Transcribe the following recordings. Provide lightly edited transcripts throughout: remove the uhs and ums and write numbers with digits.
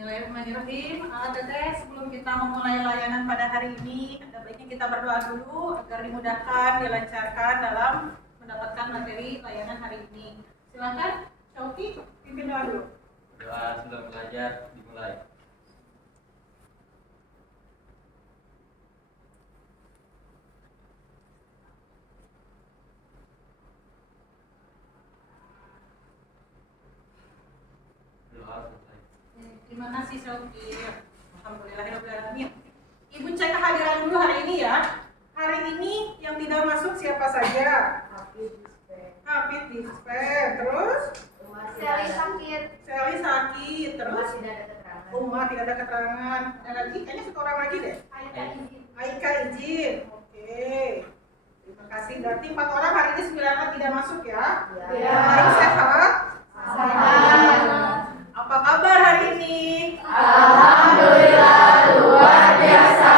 Bismillahirrahmanirrahim. Teteh, sebelum kita memulai layanan pada hari ini, ada baiknya kita berdoa dulu agar dimudahkan, dilancarkan dalam mendapatkan materi layanan hari ini. Silakan, Syauki, pimpin doa dulu. Doa sebelum belajar dimulai. Terima kasih Syauki. Alhamdulillahirrahmanirrahim. Ibu cek kehadiran dulu hari ini ya. Hari ini yang tidak masuk siapa saja? Hafid Dispen. Terus? Seli sakit. Terus? Umar tidak ada keterangan. Ada lagi? Kayaknya satu orang lagi deh. Aika izin. Oke. Terima kasih. Berarti 4 orang hari ini 9 orang tidak masuk ya? Ya. Baik, sehat? Sehat. Apa kabar hari ini? Alhamdulillah luar biasa.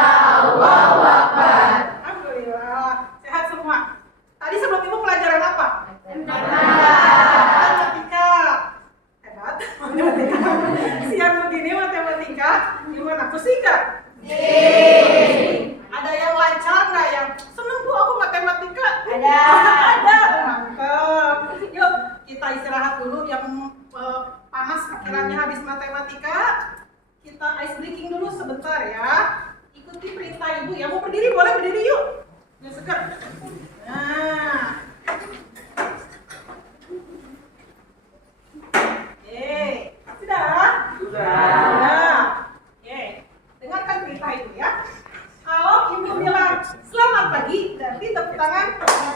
Allahu Akbar. Alhamdulillah. Sehat semua. Tadi sebelum ibu pelajaran apa? Matematika. Hebat. Matematika. Siang begini matematika. Gimana? Pusing nggak? Ada yang lancar nggak? Yang seneng bu aku matematika? Ada. Mantap. Yuk kita istirahat dulu. Yang panas pikirannya habis matematika, kita ice breaking dulu sebentar ya. Ikuti perintah ibu ya. Mau berdiri boleh berdiri yuk. Biar segar. Nah. Oke, sudah? Sudah. Oke, dengarkan perintah ibu ya. Kalau ibu bilang selamat pagi, berarti tepuk tangan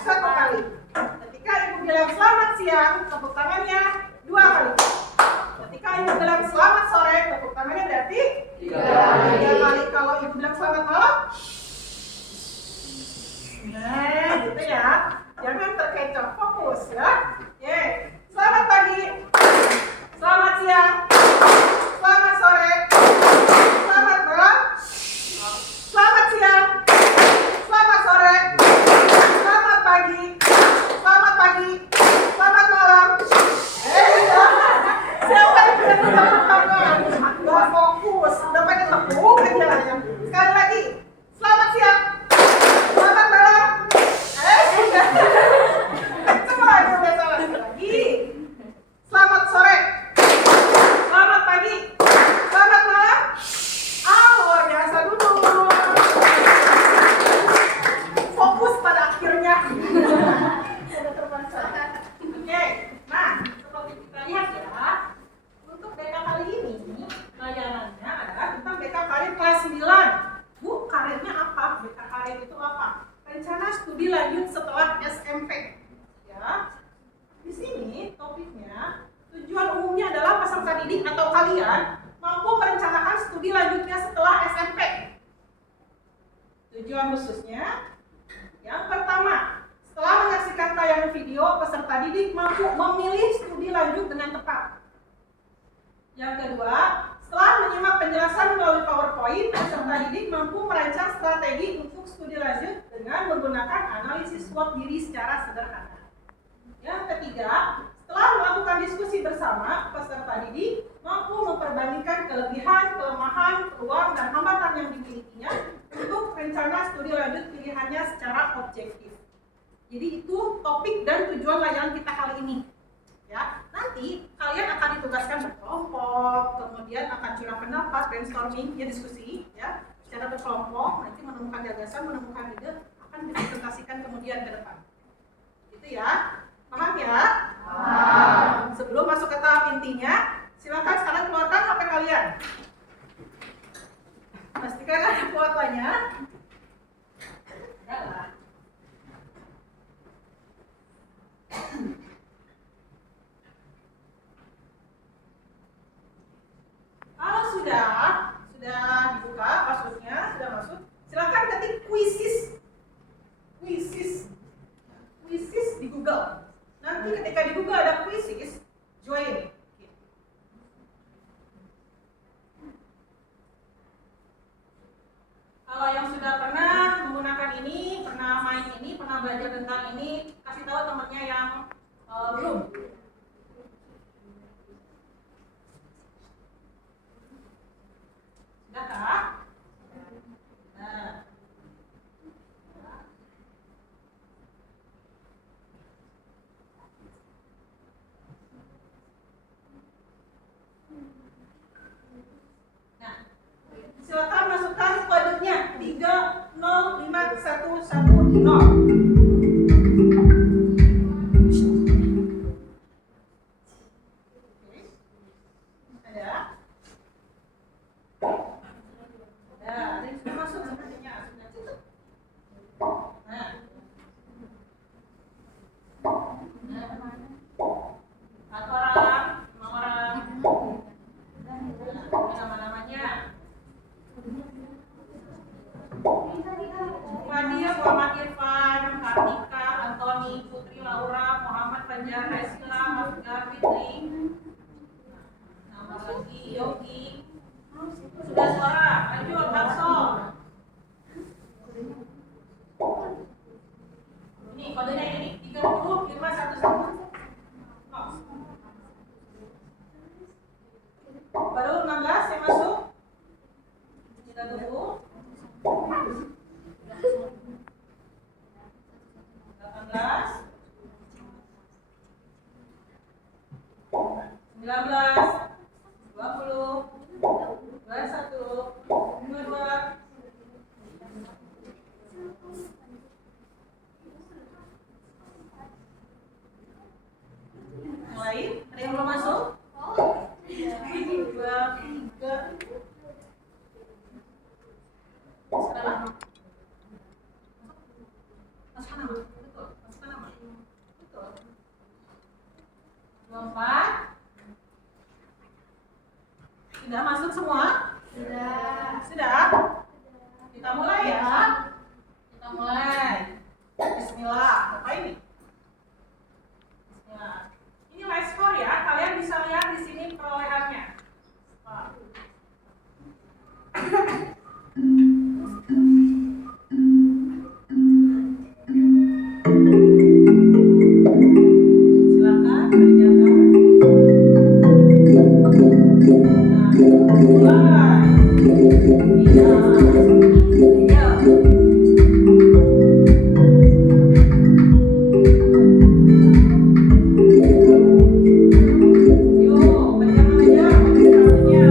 1 kali. Ketika ibu bilang selamat siang, tepuk tangannya 2 kali. Ketika ibu bilang selamat sore, tepuk tangannya berarti 3 kali. Kalau ibu bilang selamat malam, nah gitu ya. Jangan terkecoh, fokus ya. Oke, selamat pagi, selamat siang, selamat sore, selamat malam, selamat siang, selamat sore, selamat pagi, selamat pagi, selamat malam. Siapa yang bilang tepuk tangan? Gak fokus, udah pengen tepuk aja. Sekali lagi, selamat siang, selamat malam. Sudah. Coba aja udah salah lagi. Selamat sore, selamat pagi, selamat malam. Luar biasa dulu. Fokus pada akhirnya. Sudah terbaca. Oke, nah seperti kita lihat ya. Untuk BK kali ini, layanannya adalah tentang BK Karir kelas 9. Bu, karirnya apa? BK Karir itu apa? Rencana studi lanjut setelah SMP. Ya. Di sini topiknya, tujuan umumnya adalah peserta didik atau kalian mampu merencanakan studi lanjutnya setelah SMP. Tujuan khususnya, yang pertama, setelah menyaksikan tayangan video, peserta didik mampu memilih studi lanjut dengan tepat. Yang kedua, setelah menyimak penjelasan melalui PowerPoint, peserta didik mampu merancang strategi untuk studi lanjut dengan menggunakan analisis SWOT diri secara sederhana. Yang ketiga, setelah melakukan diskusi bersama, peserta didik mampu memperbandingkan kelebihan, kelemahan, peluang, dan hambatan yang dimilikinya untuk rencana studi lanjut pilihannya secara objektif. Jadi itu topik dan tujuan layanan kita kali ini. Ya, nanti kalian akan ditugaskan berkelompok, kemudian akan curah pendapat, brainstorming, ya diskusi, ya secara berkelompok, nanti menemukan gagasan, menemukan ide, akan dipresentasikan kemudian ke depan. Itu ya, paham ya? Paham. Sebelum masuk ke tahap intinya, silakan sekarang keluarkan HP kalian. Pastikan ada kuotanya. Ya lah. Kalau sudah dibuka passwordnya, sudah masuk, silakan ketik quizzes di Google. Nanti ketika di Google ada quizzes, join. Kalau yang sudah pernah menggunakan ini, pernah main ini, pernah belajar tentang ini, kasih tahu temannya yang belum. Nol. Ada? Ada yang sudah masuk sepertinya. Sudah tutup. Nah. Satu orang, 5 orang. Ini nama-namanya. Nadia, Muhammad Irfan, Kartika, Antoni, Putri, Laura, Muhammad Fajar, Resila, Afgar, Fitri. Nama lagi Yogi. Sudah suara, lanjut Bakso. Ini kodenya ini 30 5 1 1. Baru 16 yang masuk. Kita tunggu. 18 19 20 21 22. Yang lain? Ada yang belum masuk? 2 3. Sekarang masukkan nama, betul. Masukkan nama, betul. 24. Sudah masuk semua? Sudah? Kita mulai ya. Kita mulai. Bismillah. Apa ini? Bismillah. Ini live score ya. Kalian bisa lihat di sini perolehannya. Silakan kerjakan. Nah, mulai. Iya. Iya. Yuk, kerjakan aja konsentrasinya.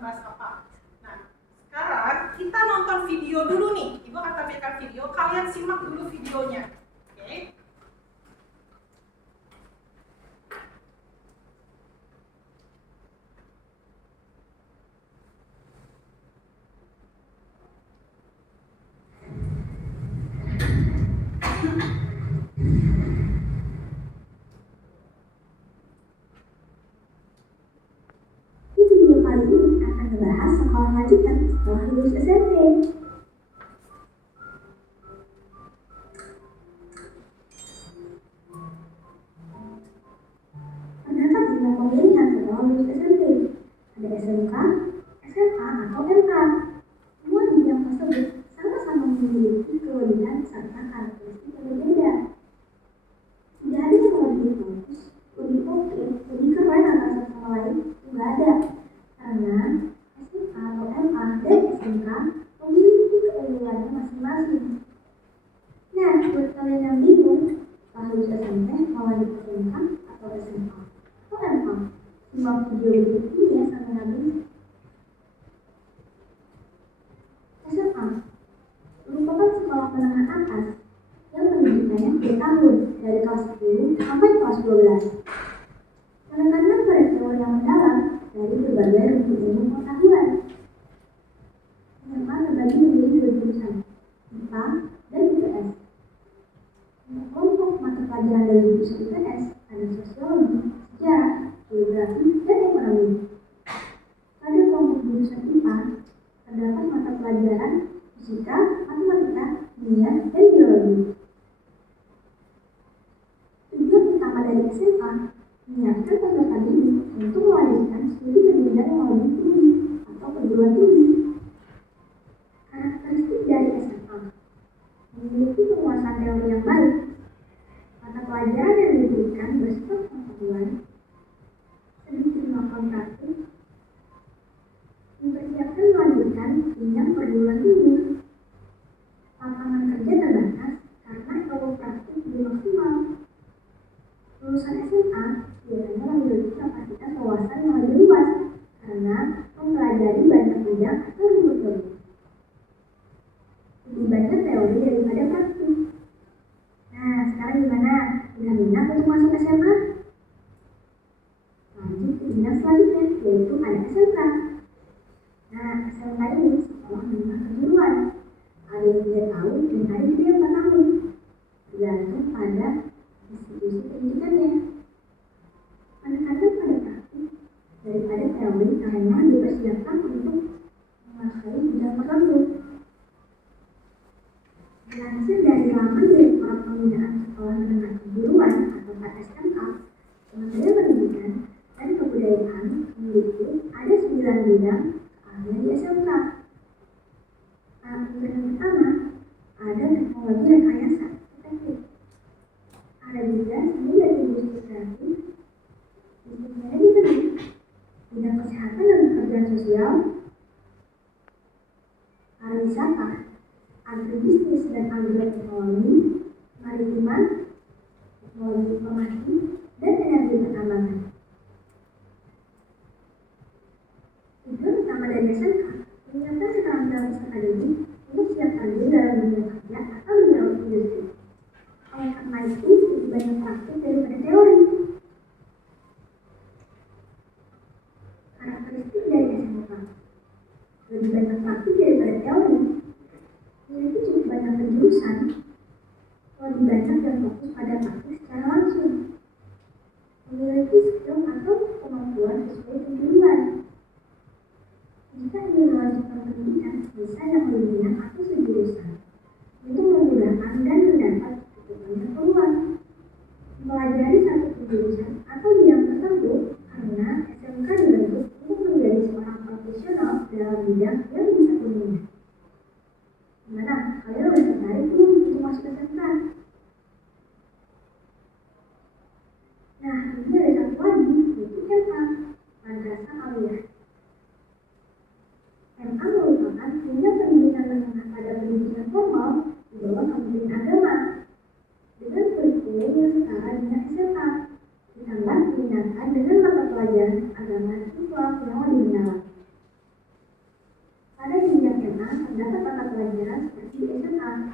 membahas apa. Nah, sekarang kita nonton video dulu nih. Ibu akan tampilkan video, kalian simak dulu videonya. Oke? Di video kali ini akan membahas sekolah lanjutan setelah lulus SMP. Terdapat 5 pemilihan setelah lulus SMP. Ada SMK, SMA, atau MK. Semua jenjang tersebut sama-sama memiliki kelebihan serta karakteristik yang berbeda. Tidak ada yang lebih bagus, lebih oke, lebih keren antara satu sama lain. Tidak ada. Karena SMA atau MA dan SMK memiliki keunggulannya masing-masing. Nah, buat kalian yang bingung, setelah lulus SMP mau lanjut SMK atau SMA atau MA, simak video berikut ini ya sampai habis. SMA merupakan sekolah menengah atas yang pendidikannya 2 tahun dari kelas 10 sampai kelas 12. Menekankan pada teori yang mendalam dari berbagai ilmu pengetahuan. SMA terbagi menjadi 2 jurusan, IPA dan IPS. Untuk kelompok mata pelajaran dari jurusan IPS ada sosiologi, sejarah, geografi, dan ekonomi. Pada kelompok jurusan IPA terdapat mata pelajaran fisika, matematika, kimia, dan biologi. Tujuan utama dari SMA menyiapkan peserta didik untuk melanjutkan studi pendidikan yang lebih tinggi atau perguruan tinggi. Karakteristik dari SMA memiliki penguasaan teori yang baik, mata pelajaran yang diberikan bersifat pengetahuan, sedikit melakukan praktik, mempersiapkan melanjutkan jenjang perguruan tinggi. Lapangan kerja terbatas karena ilmu praktik belum maksimal. Lulusan SMA biasanya memiliki kapasitas wawasan yang lebih luas karena mempelajari banyak bidang atau ilmu. Lebih banyak teori daripada praktik. Nah, sekarang gimana? Udah minat untuk masuk SMA? Lanjut ke jenjang selanjutnya, yaitu ada SMK. Nah, SMK ini sekolah menengah kejuruan. Ada yang 3 tahun dan ada juga yang 4 tahun. Tergantung pada institusi pendidikannya. Menekankan pada praktik daripada teori karena dipersiapkan untuk menguasai bidang tertentu. Dilansir dari laman Direktorat Pembinaan Sekolah Menengah Kejuruan atau SMK, Kementerian Pendidikan dan Kebudayaan memiliki ada 9 bidang keahlian di SMK. Yang pertama, ada teknologi rekayasa (TEK). Ada juga seni dan industri kreatif, bisnis manajemen, bidang kesehatan dan pekerjaan sosial, pariwisata, agribisnis dan agroteknologi, maritiman, teknologi informasi, dan energi pertambangan. Tujuan utama dari SMK menyiapkan keterampilan peserta didik untuk siap terjun dalam dunia kerja atau dunia industri. Oleh karena itu, lebih banyak praktik daripada teori. Karakteristik dari SMK lebih banyak praktik daripada teori. Memiliki cukup banyak penjurusan, lebih banyak yang fokus pada praktik secara langsung. Memiliki skill atau kemampuan sesuai kejuruan. Jika ingin melanjutkan pendidikan, bisa yang lebih atau sejurusan untuk memudahkan dan mendapat cukup banyak peluang. Mempelajari satu penjurusan atau bidang tertentu karena SMK dibentuk untuk menjadi seorang profesional dalam bidang yang ditekuninya. Gimana? Kalian udah tertarik belum untuk masuk SMK? Nah, ini ada satu lagi, yaitu MA, Madrasah Aliyah. MA merupakan jenjang pendidikan menengah pada pendidikan formal di bawah Kementerian Agama dengan kurikulum yang setara dengan SMA, ditambah diminatkan dengan mata pelajaran agama Islam yang lebih mendalam. pelajaran seperti di SMA.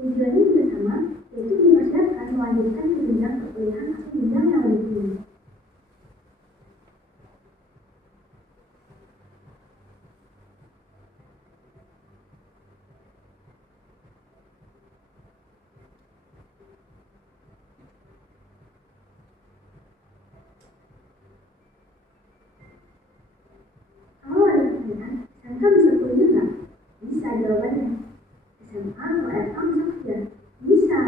Tujuannya juga sama, yaitu dipersiapkan melanjutkan ke jenjang perkuliahan atau jenjang yang lebih tinggi. Kalau ada pertanyaan, SMK bisa kuliah nggak? Bisa jawabannya. SMA atau FK bisa kerja? Bisa,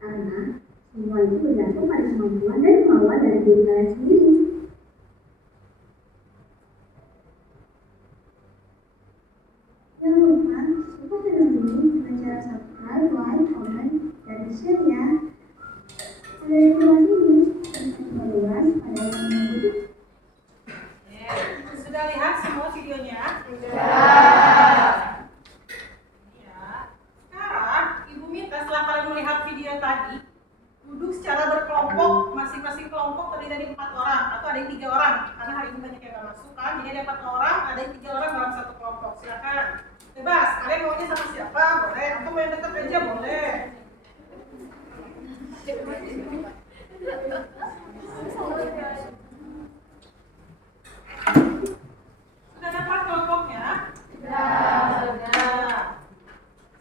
karena semua itu bergantung pada kemampuan dan kemauan dari diri kalian sendiri. Jangan lupa support channel ini dengan cara subscribe, like, comment, dan share ya. Pada informasi ini, kita luas pada yang membutuhkan. Sudah lihat semua videonya? Ya. Sekarang Ibu minta setelah kalian melihat video tadi, duduk secara berkelompok, masing-masing kelompok terdiri dari 4 orang atau ada yang 3 orang, karena hari ini banyak yang nggak masuk kan, jadi ada 4 orang, ada yang 3 orang dalam satu kelompok. Silakan, bebas. Kalian maunya sama siapa? Boleh. Atau mau yang dekat aja boleh. Sudah dapat kelompoknya? Sudah.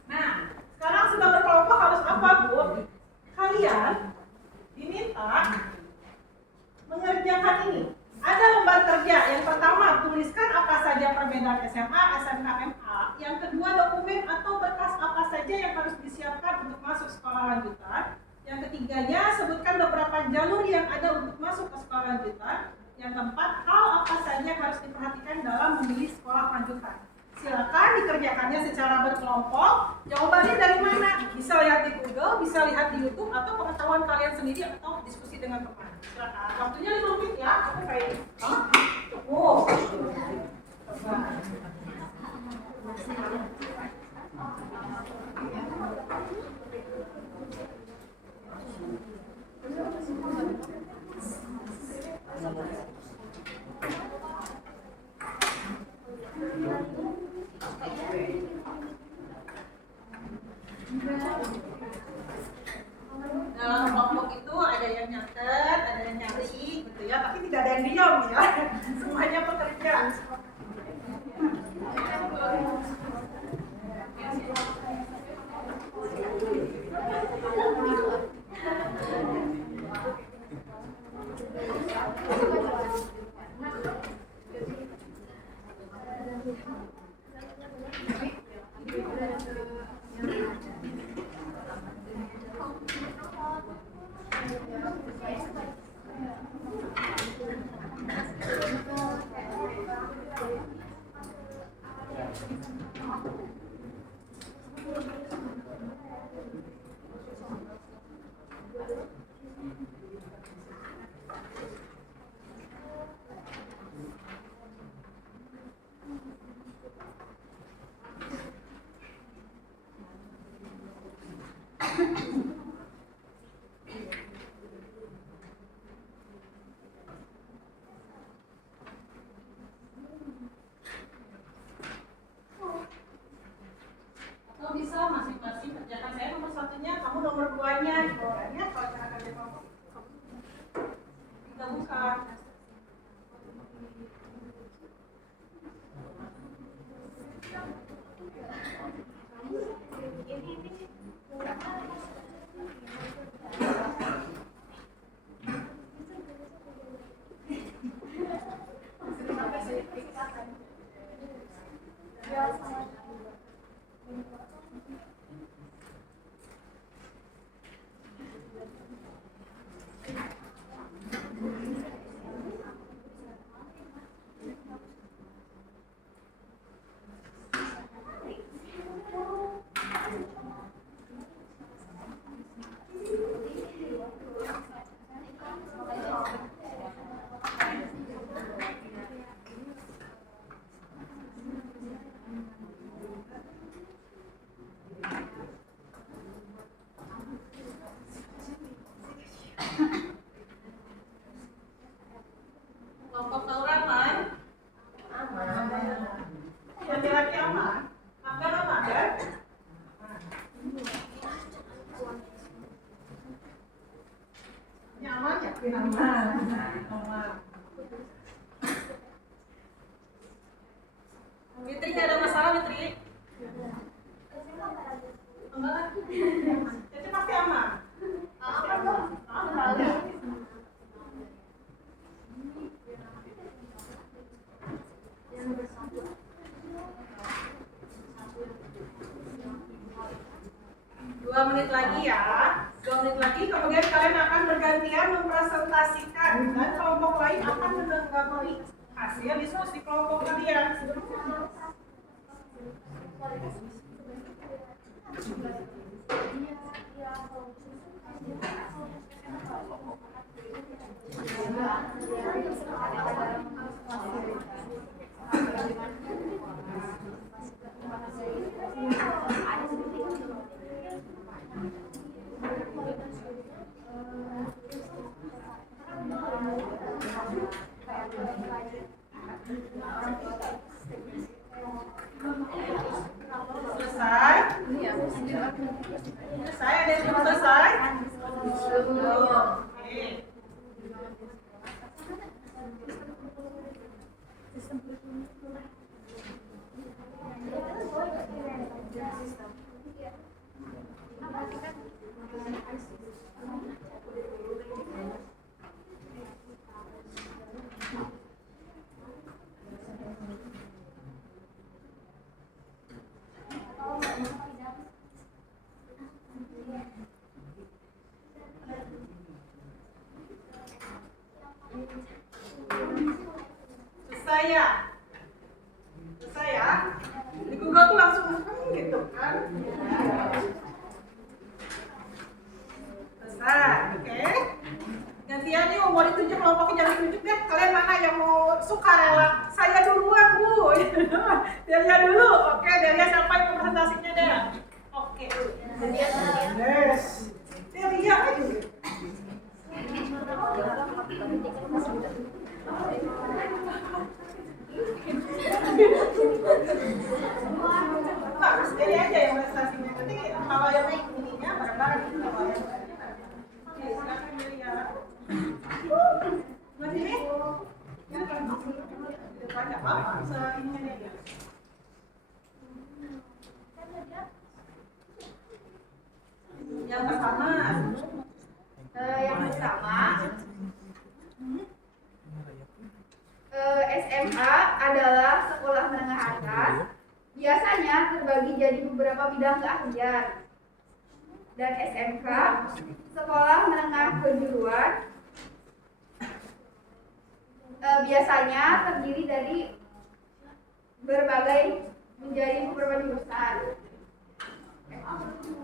Nah, sekarang sudah berkelompok harus apa, Bu? Kalian diminta mengerjakan ini. Ada lembar kerja. Yang pertama, tuliskan apa saja perbedaan SMA, SMK, MA. Yang kedua, dokumen atau berkas apa saja yang harus disiapkan untuk masuk sekolah lanjutan. Yang ketiganya, sebutkan beberapa jalur yang ada untuk masuk ke sekolah lanjutan. Yang keempat, hal apa saja yang harus diperhatikan dalam memilih sekolah lanjutan. Silakan dikerjakannya secara berkelompok. Jawabannya dari mana? Bisa lihat di Google, bisa lihat di YouTube, atau pengetahuan kalian sendiri, atau diskusi dengan teman. Silakan. Waktunya 5 menit ya. Cukup kayak ini. Cukup. Coba. Dalam kelompok itu ada yang nyatet, ada yang nyari, gitu ya. Tapi tidak ada yang diam ya. Semuanya bekerja. Yakin aman. Aman. Fitri, nggak ada masalah, Fitri? Enggak. Jadi pasti aman. Dua menit lagi ya. 2 menit lagi, kemudian kalian akan bergantian mempresentasikan dan kelompok lain akan menanggapi hasil diskusi kelompok kalian. Selesai? Selesai, ada yang belum selesai? Oke. Selesai ya? Selesai ya? Di Google tuh langsung gitu kan? Selesai, oke? Gantian nih mau ditunjuk kelompoknya, jangan ditunjuk deh. Kalian mana yang mau sukarela? Saya duluan, Bu. Delia dulu, oke? Delia siapa yang presentasinya deh? Oke. Yes. Delia aja. Harus dari aja yang prestasinya. Nanti kalau yang naik ininya bareng-bareng gitu. Kalau yang lainnya oke, silakan Delia. Buat ini? Ya, kan. Banyak apa? Ininya Delia. Yang pertama. SMA adalah sekolah menengah atas. Biasanya terbagi jadi beberapa bidang keahlian. Dan SMK, sekolah menengah kejuruan, biasanya terdiri dari menjadi beberapa jurusan.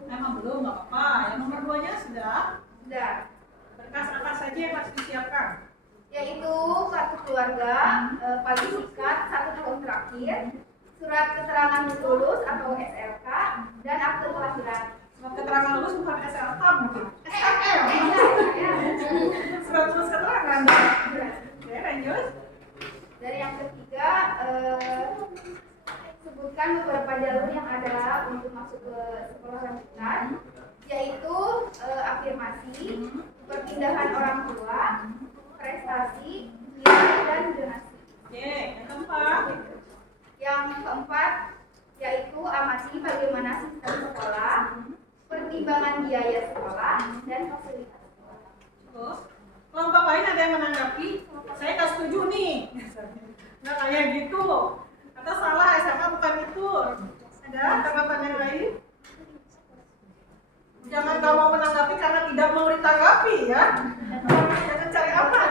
Emang belum, nggak apa-apa. Yang nomor 2-nya sudah. Sudah. Berkas apa saja yang harus disiapkan? Yaitu kartu keluarga, paling singkat 1 tahun terakhir, surat keterangan lulus atau SLK, dan akte kelahiran. Surat keterangan lulus bukan SLK mungkin. SLM. Surat lulus keterangan. Oke, lanjut. Dan yang ketiga, sebutkan beberapa jalur yang ada untuk masuk ke sekolah lanjutan, yaitu afirmasi, perpindahan orang tua, prestasi, nilai, dan donasi. Oke, yang keempat. Yang keempat yaitu amati bagaimana sistem sekolah, pertimbangan biaya sekolah, dan fasilitas sekolah. Terus, kelompok lain ada yang menanggapi? Saya nggak setuju nih. Nggak kayak gitu. Atau salah, SMA bukan itu. Ada tanggapan yang lain? Jangan nggak mau menanggapi karena tidak mau ditanggapi ya. Jangan cari apa.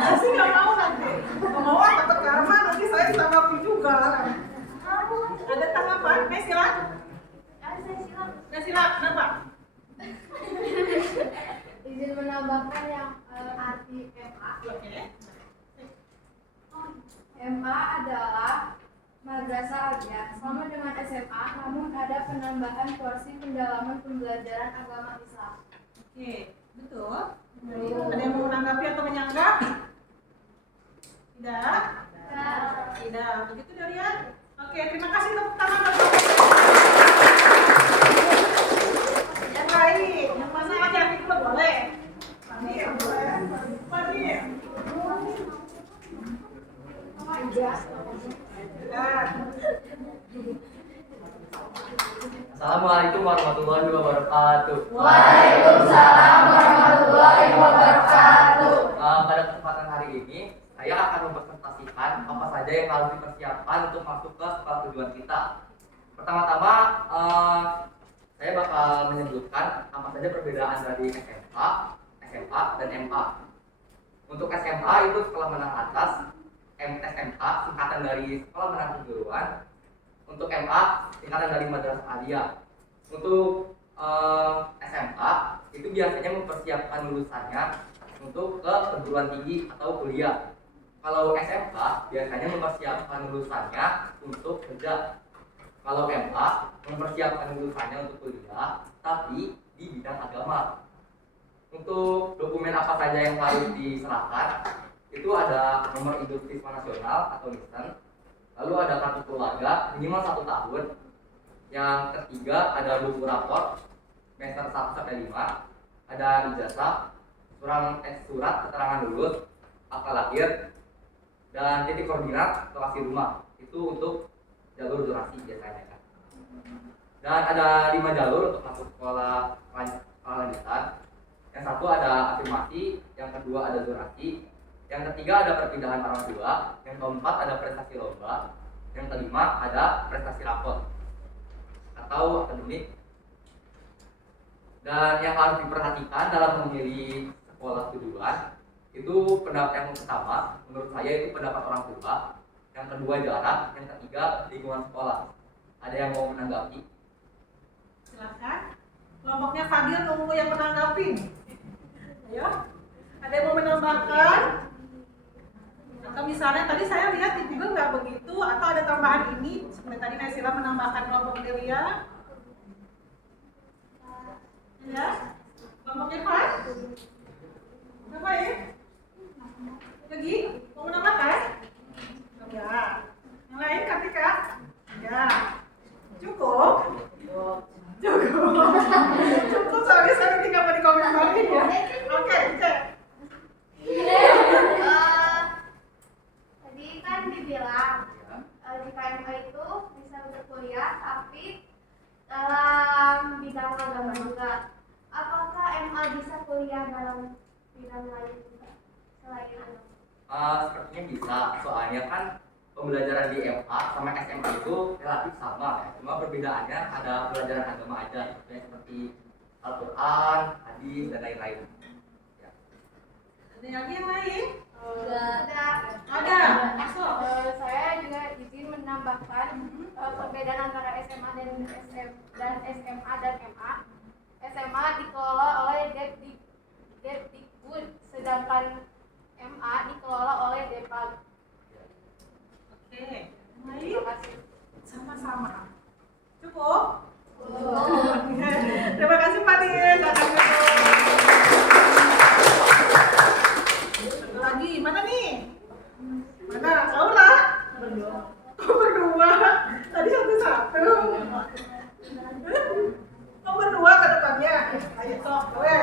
Pasti nggak mau nanti. Nggak mau dapat karma nanti saya ditanggapi juga. Ada tanggapan? Sila? Sila, kenapa? Izin menambahkan yang arti MA. Oke. MA adalah madrasah alia sama dengan SMA, namun ada penambahan porsi pendalaman pembelajaran agama Islam. Oke, betul. Ada yang mau menanggapi atau menyanggah? Tidak? Tidak. Begitu Dalian? Oke, terima kasih tepuk tangan. Yang lain, yang mana aja itu boleh. Kami Assalamualaikum warahmatullahi wabarakatuh. Waalaikumsalam warahmatullahi wabarakatuh. Pada kesempatan hari ini, saya akan mempresentasikan apa saja yang harus dipersiapkan untuk masuk ke sekolah tujuan kita. Pertama-tama, saya bakal menyebutkan apa saja perbedaan dari SMA, SMA, dan MA. Untuk SMA itu sekolah menengah atas, SMK singkatan dari sekolah menengah kejuruan. Untuk MA singkatan dari madrasah aliyah. Untuk SMK itu biasanya mempersiapkan lulusannya untuk ke perguruan tinggi atau kuliah. Kalau SMK biasanya mempersiapkan lulusannya untuk kerja. Kalau MA mempersiapkan lulusannya untuk kuliah, tapi di bidang agama. Untuk dokumen apa saja yang harus diserahkan, itu ada nomor induk siswa nasional atau NISN, lalu ada kartu keluarga minimal 1 tahun. Yang ketiga ada buku rapor semester 1 sampai 5, ada ijazah, surat keterangan lulus, akta lahir, dan titik koordinat lokasi rumah. Itu untuk jalur zonasi biasanya kan. Dan ada 5 jalur untuk masuk sekolah lanjutan. Yang satu ada afirmasi, yang kedua ada zonasi, yang ketiga ada perpindahan orang tua, yang keempat ada prestasi lomba, yang kelima ada prestasi rapor atau akademik. Dan yang harus diperhatikan dalam memilih sekolah tujuan itu pendapat yang pertama menurut saya itu pendapat orang tua, yang kedua jarak, yang ketiga lingkungan sekolah. Ada yang mau menanggapi? Silakan. Kelompoknya Fadil nunggu yang menanggapi. Ayo. Ada yang mau menambahkan? Atau misalnya tadi saya lihat di Google nggak begitu, atau ada tambahan ini seperti tadi Naysila menambahkan kelompok Delia. Ya, kelompok Evan. Apa ya? Lagi mau menambahkan? Ya. Yang lain Kartika? Ya. Cukup. Cukup soalnya saya tinggal di komentarin ya. Oke, cek. Tadi kan dibilang jika MA itu bisa berkuliah tapi dalam bidang agama juga. Apakah MA bisa kuliah dalam bidang lain juga selain agama? Sepertinya bisa, soalnya kan pembelajaran di MA sama SMA itu relatif sama ya. Cuma perbedaannya ada pelajaran agama aja, seperti Al-Quran, hadis, dan lain-lain. Ya. Ada lagi yang lain? Ada. Masuk. Saya juga izin menambahkan perbedaan antara SMA dan SMA dan MA. SMA dikelola oleh Depdikbud, sedangkan MA dikelola oleh Depag. Oke. Yang Terima lain? kasih. Sama-sama. Cukup? Terima kasih Fadil. Satu lagi, mana nih? Mana? Laura? Berdua. Tadi satu-satu. Oh, berdua ke depannya. Ayo sok, gue.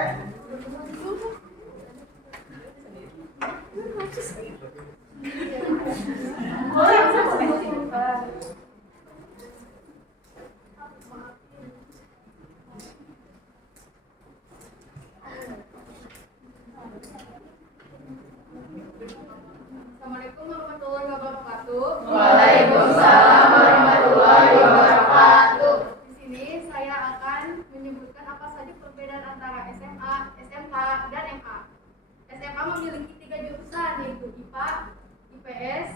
Assalamualaikum warahmatullahi wabarakatuh. Waalaikumsalam warahmatullahi wabarakatuh. Di sini saya akan menyebutkan apa saja perbedaan antara SMA, SMK, dan MA. SMA memiliki 3 jurusan, yaitu IPA, IPS,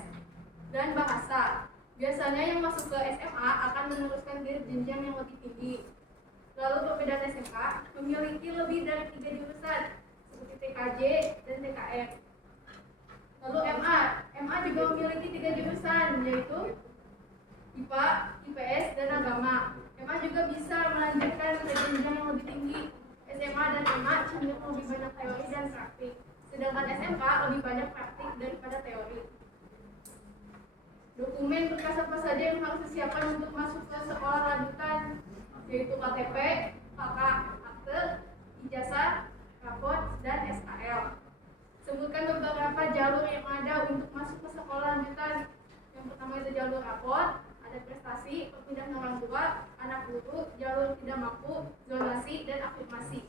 dan bahasa. Biasanya yang masuk ke SMA akan meneruskan ke jenjang yang lebih tinggi. Lalu perbedaan SMK memiliki lebih dari 3 jurusan, seperti TKJ dan TKM. Lalu MA juga memiliki 3 jurusan, yaitu IPA, IPS, dan agama. MA juga bisa melanjutkan ke jenjang yang lebih tinggi. SMA dan MA cenderung lebih banyak teori dan praktik, sedangkan SMK lebih banyak praktik daripada teori. Dokumen berkas apa saja yang harus disiapkan untuk masuk ke sekolah lanjutan, yaitu KTP, KK, akte, ijazah, rapor, dan SKL. Sebutkan beberapa jalur yang ada untuk masuk ke sekolah lanjutan. Yang pertama itu jalur rapor, ada prestasi, perpindahan orang tua, anak manfaat guru, jalur tidak mampu, zonasi, dan afirmasi.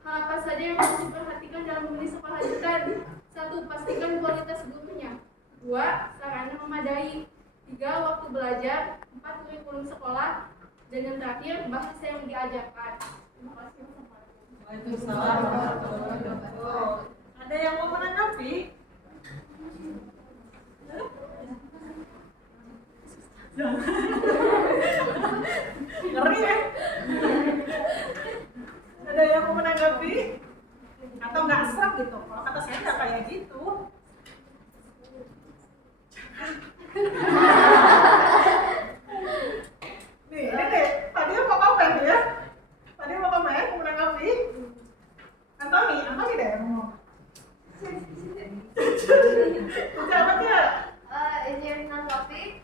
Hal apa saja yang harus diperhatikan dalam memilih sekolah lanjutan? 1. Pastikan kualitas gurunya. 2. Sarana memadai. 3. Waktu belajar. 4. Kurikulum sekolah. Dan yang terakhir, bahasa yang diajarkan. Terima kasih. Waalaikumsalam warahmatullahi wabarakatuh. Ada yang mau menanggapi? Ngeri ya? Ada yang mau menanggapi? Atau nggak serak gitu? Kalau kata saya nggak kayak gitu. Nih, ini deh. Tadi mau komen ya? Tadi mau komen, mau menanggapi? Antoni deh yang ngomong. Jawabannya? Izin menanggapi,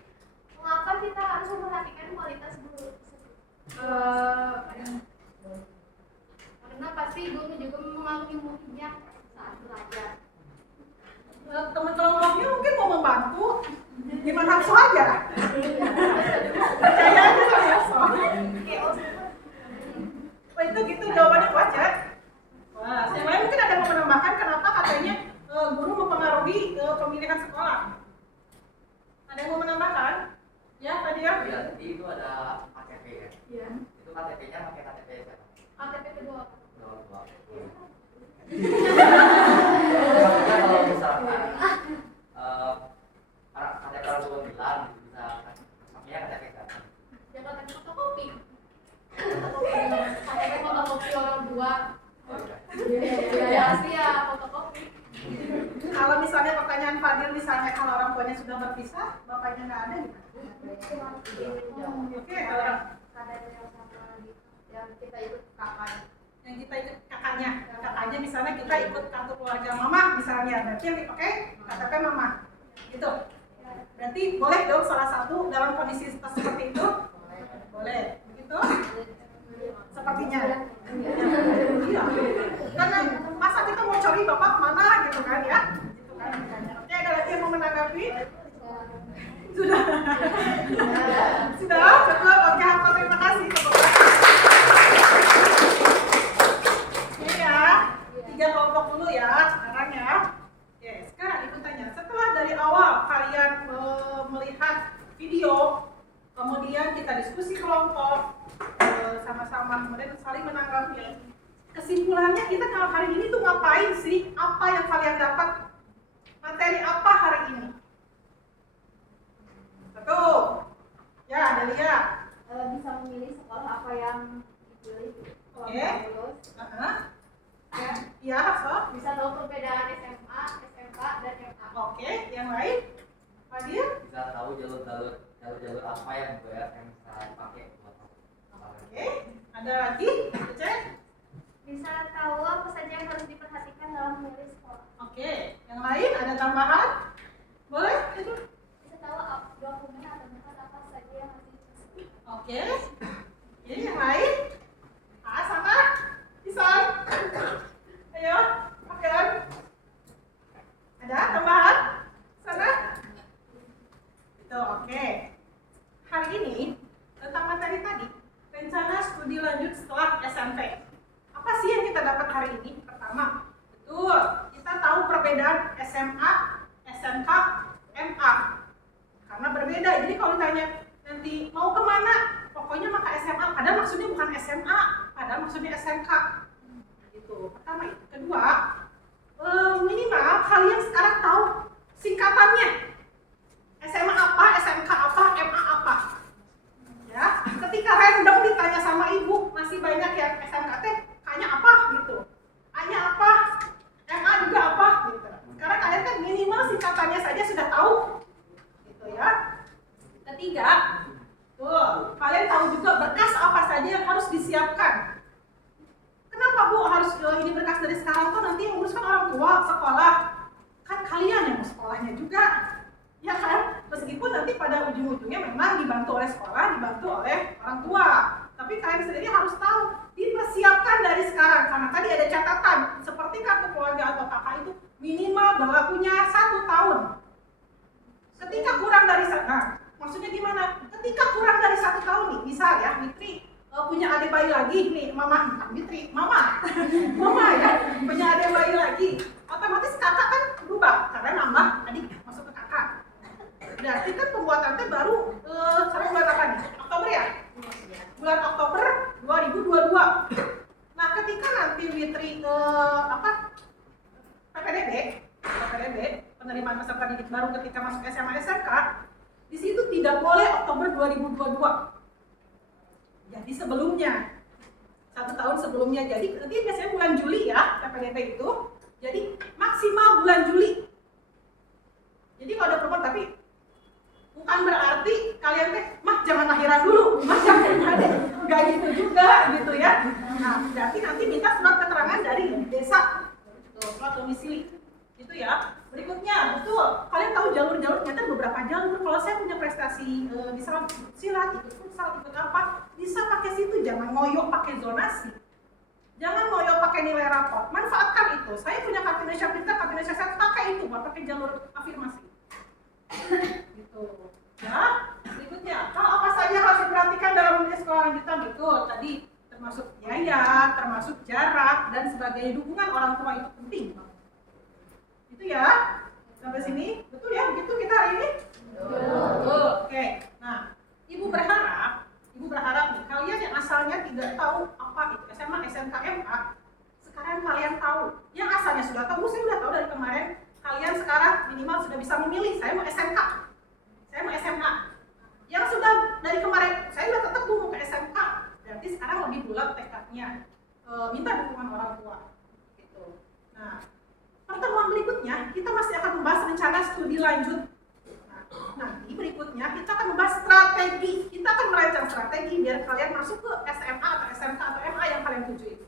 mengapa kita harus memperhatikan kualitas guru tersebut? Karena pasti guru juga mengalami muridnya saat belajar. Teman kelompoknya mungkin mau membantu, gimana harus aja. Percaya aja sama Yoso. Wah itu gitu jawabannya wajar. Wah, yang lain mungkin ada yang mau menambahkan kenapa katanya guru mempengaruhi pemilihan sekolah. Ada yang mau menambahkan? Ya tadi ya. Iya, tadi itu ada KTP ya. Iya. Itu KTP-nya pakai KTP siapa? KTP kedua. Maksudnya kalau misalkan KTP orang tua bilang bisa pakainya KTP siapa? Ya KTP fotokopi. KTP fotokopi orang tua. Oh iya. Ya asli ya fotokopi. Kalau misalnya pertanyaan Fadil misalnya kalau orang tuanya sudah berpisah, bapaknya nggak ada gitu. Oke, kalau yang kita ikut kakak. yang kita ikut kakaknya misalnya kita ikut kartu keluarga mama misalnya, berarti yang dipakai KTP mama, gitu. Berarti boleh dong salah satu dalam kondisi seperti itu? Boleh, begitu? Sepertinya. Iya. Karena masa kita mau cari bapak mana gitu kan ya? Gitu kan. Oke, ada lagi yang mau menanggapi? Sudah. Sudah, cukup. Oke, Hafal, terima kasih. Ini ya, 3 kelompok dulu ya sekarang ya. Oke, sekarang ibu tanya, setelah dari awal kalian melihat video, kemudian kita diskusi kelompok sama-sama, kemudian saling menanggapi. Kesimpulannya kita kalau hari ini tuh ngapain sih? Apa yang kalian dapat? Materi apa hari ini? Satu. Ya, Delia. Bisa memilih sekolah apa yang dipilih. Kalau Oke. mau lulus. Ya, iya, Hafsa. Bisa tahu perbedaan SMA, SMK, dan MA. Oke, yang lain? Fadil? Bisa tahu jalur apa yang bisa dipakai buat apa? Oke, ada lagi? Cek. Bisa tahu apa saja yang harus diperhatikan dalam memilih sekolah. Oke, yang lain ada tambahan? Boleh? Itu. Bisa tahu dokumen atau berkas apa saja yang harus diperhatikan. Oke. Ini yang lain? Sama? Isan? Ayo, pakean. Ada tambahan? Sana? Itu, oke. Hari ini tentang materi tadi, rencana studi lanjut setelah SMP. Apa sih yang kita dapat hari ini? Pertama, betul, kita tahu perbedaan SMA, SMK, MA. Karena berbeda, jadi kalau ditanya nanti mau kemana? Pokoknya maka SMA, padahal maksudnya bukan SMA, padahal maksudnya SMK. Gitu. Pertama itu. Kedua, minimal kalian sekarang tahu singkatannya. SMA apa, SMK apa, MA apa. Ya, ketika random ditanya sama ibu, masih banyak yang SMK teh hanya apa gitu. Hanya apa, MA juga apa gitu. Sekarang kalian kan minimal singkatannya saja sudah tahu. Gitu ya. Ketiga, tuh, kalian tahu juga berkas apa saja yang harus disiapkan. Kenapa Bu harus ini berkas dari sekarang tuh nanti yang urus kan orang tua sekolah. Kan kalian yang sekolahnya juga. Ya kan? Meskipun nanti pada ujung-ujungnya memang dibantu oleh sekolah, dibantu oleh orang tua. Tapi kalian sendiri harus tahu, dipersiapkan dari sekarang. Karena tadi ada catatan, seperti kartu keluarga atau kakak itu minimal berlakunya 1 tahun. Ketika kurang dari sana, maksudnya gimana? Ketika kurang dari 1 tahun nih, misal ya, Mitri adik bayi lagi nih, mama, Fitri, mama ya, punya adik bayi lagi, otomatis kakak kan berubah karena nambah adik masuk ke kakak. Berarti kan pembuatan teh baru sampai bulan apa nih? Oktober ya? Bulan Oktober 2022. Nah, ketika nanti Fitri PPDB, penerimaan peserta didik baru ketika masuk SMA SMK, di situ tidak boleh Oktober 2022. Jadi sebelumnya, 1 tahun sebelumnya. Jadi nanti biasanya bulan Juli ya PPDB itu. Jadi maksimal bulan Juli. Jadi kalau ada perempuan, tapi bukan berarti kalian teh mah jangan lahiran dulu, mah jangan ada, nggak gitu juga gitu ya. Nah, berarti nanti minta surat keterangan dari desa, tuh, surat domisili, gitu ya. Berikutnya, betul, kalian tahu jalur-jalurnya ada beberapa jalur. Kalau saya punya prestasi bisa silat, ikut futsal, ikut apa, bisa pakai situ, jangan ngoyo pakai zonasi. Jangan ngoyo pakai nilai rapor. Manfaatkan itu. Saya punya kartu Indonesia Pintar, kartu Indonesia Sehat, pakai itu buat pakai jalur afirmasi. Gitu. Ya, berikutnya, hal apa saja harus diperhatikan dalam menjadi sekolah lanjutan? Betul, tadi termasuk biaya, termasuk jarak dan sebagainya. Dukungan orang tua itu penting. Itu ya, sampai sini, betul ya? Begitu kita hari ini? Betul. Oke. Nah, ibu berharap nih, kalian yang asalnya tidak tahu apa itu SMA, SMK, MA, sekarang kalian tahu. Yang asalnya sudah tahu, saya sudah tahu dari kemarin. Kalian sekarang minimal sudah bisa memilih, saya mau SMK, saya mau SMA. Yang sudah dari kemarin, saya sudah tetap mau ke SMK. Berarti sekarang lebih bulat tekadnya, minta dukungan orang tua. Gitu. Nah, pertemuan berikutnya kita masih akan membahas rencana studi lanjut. Nah, nanti berikutnya kita akan membahas strategi. Kita akan merancang strategi biar kalian masuk ke SMA atau SMK atau MA yang kalian tuju itu.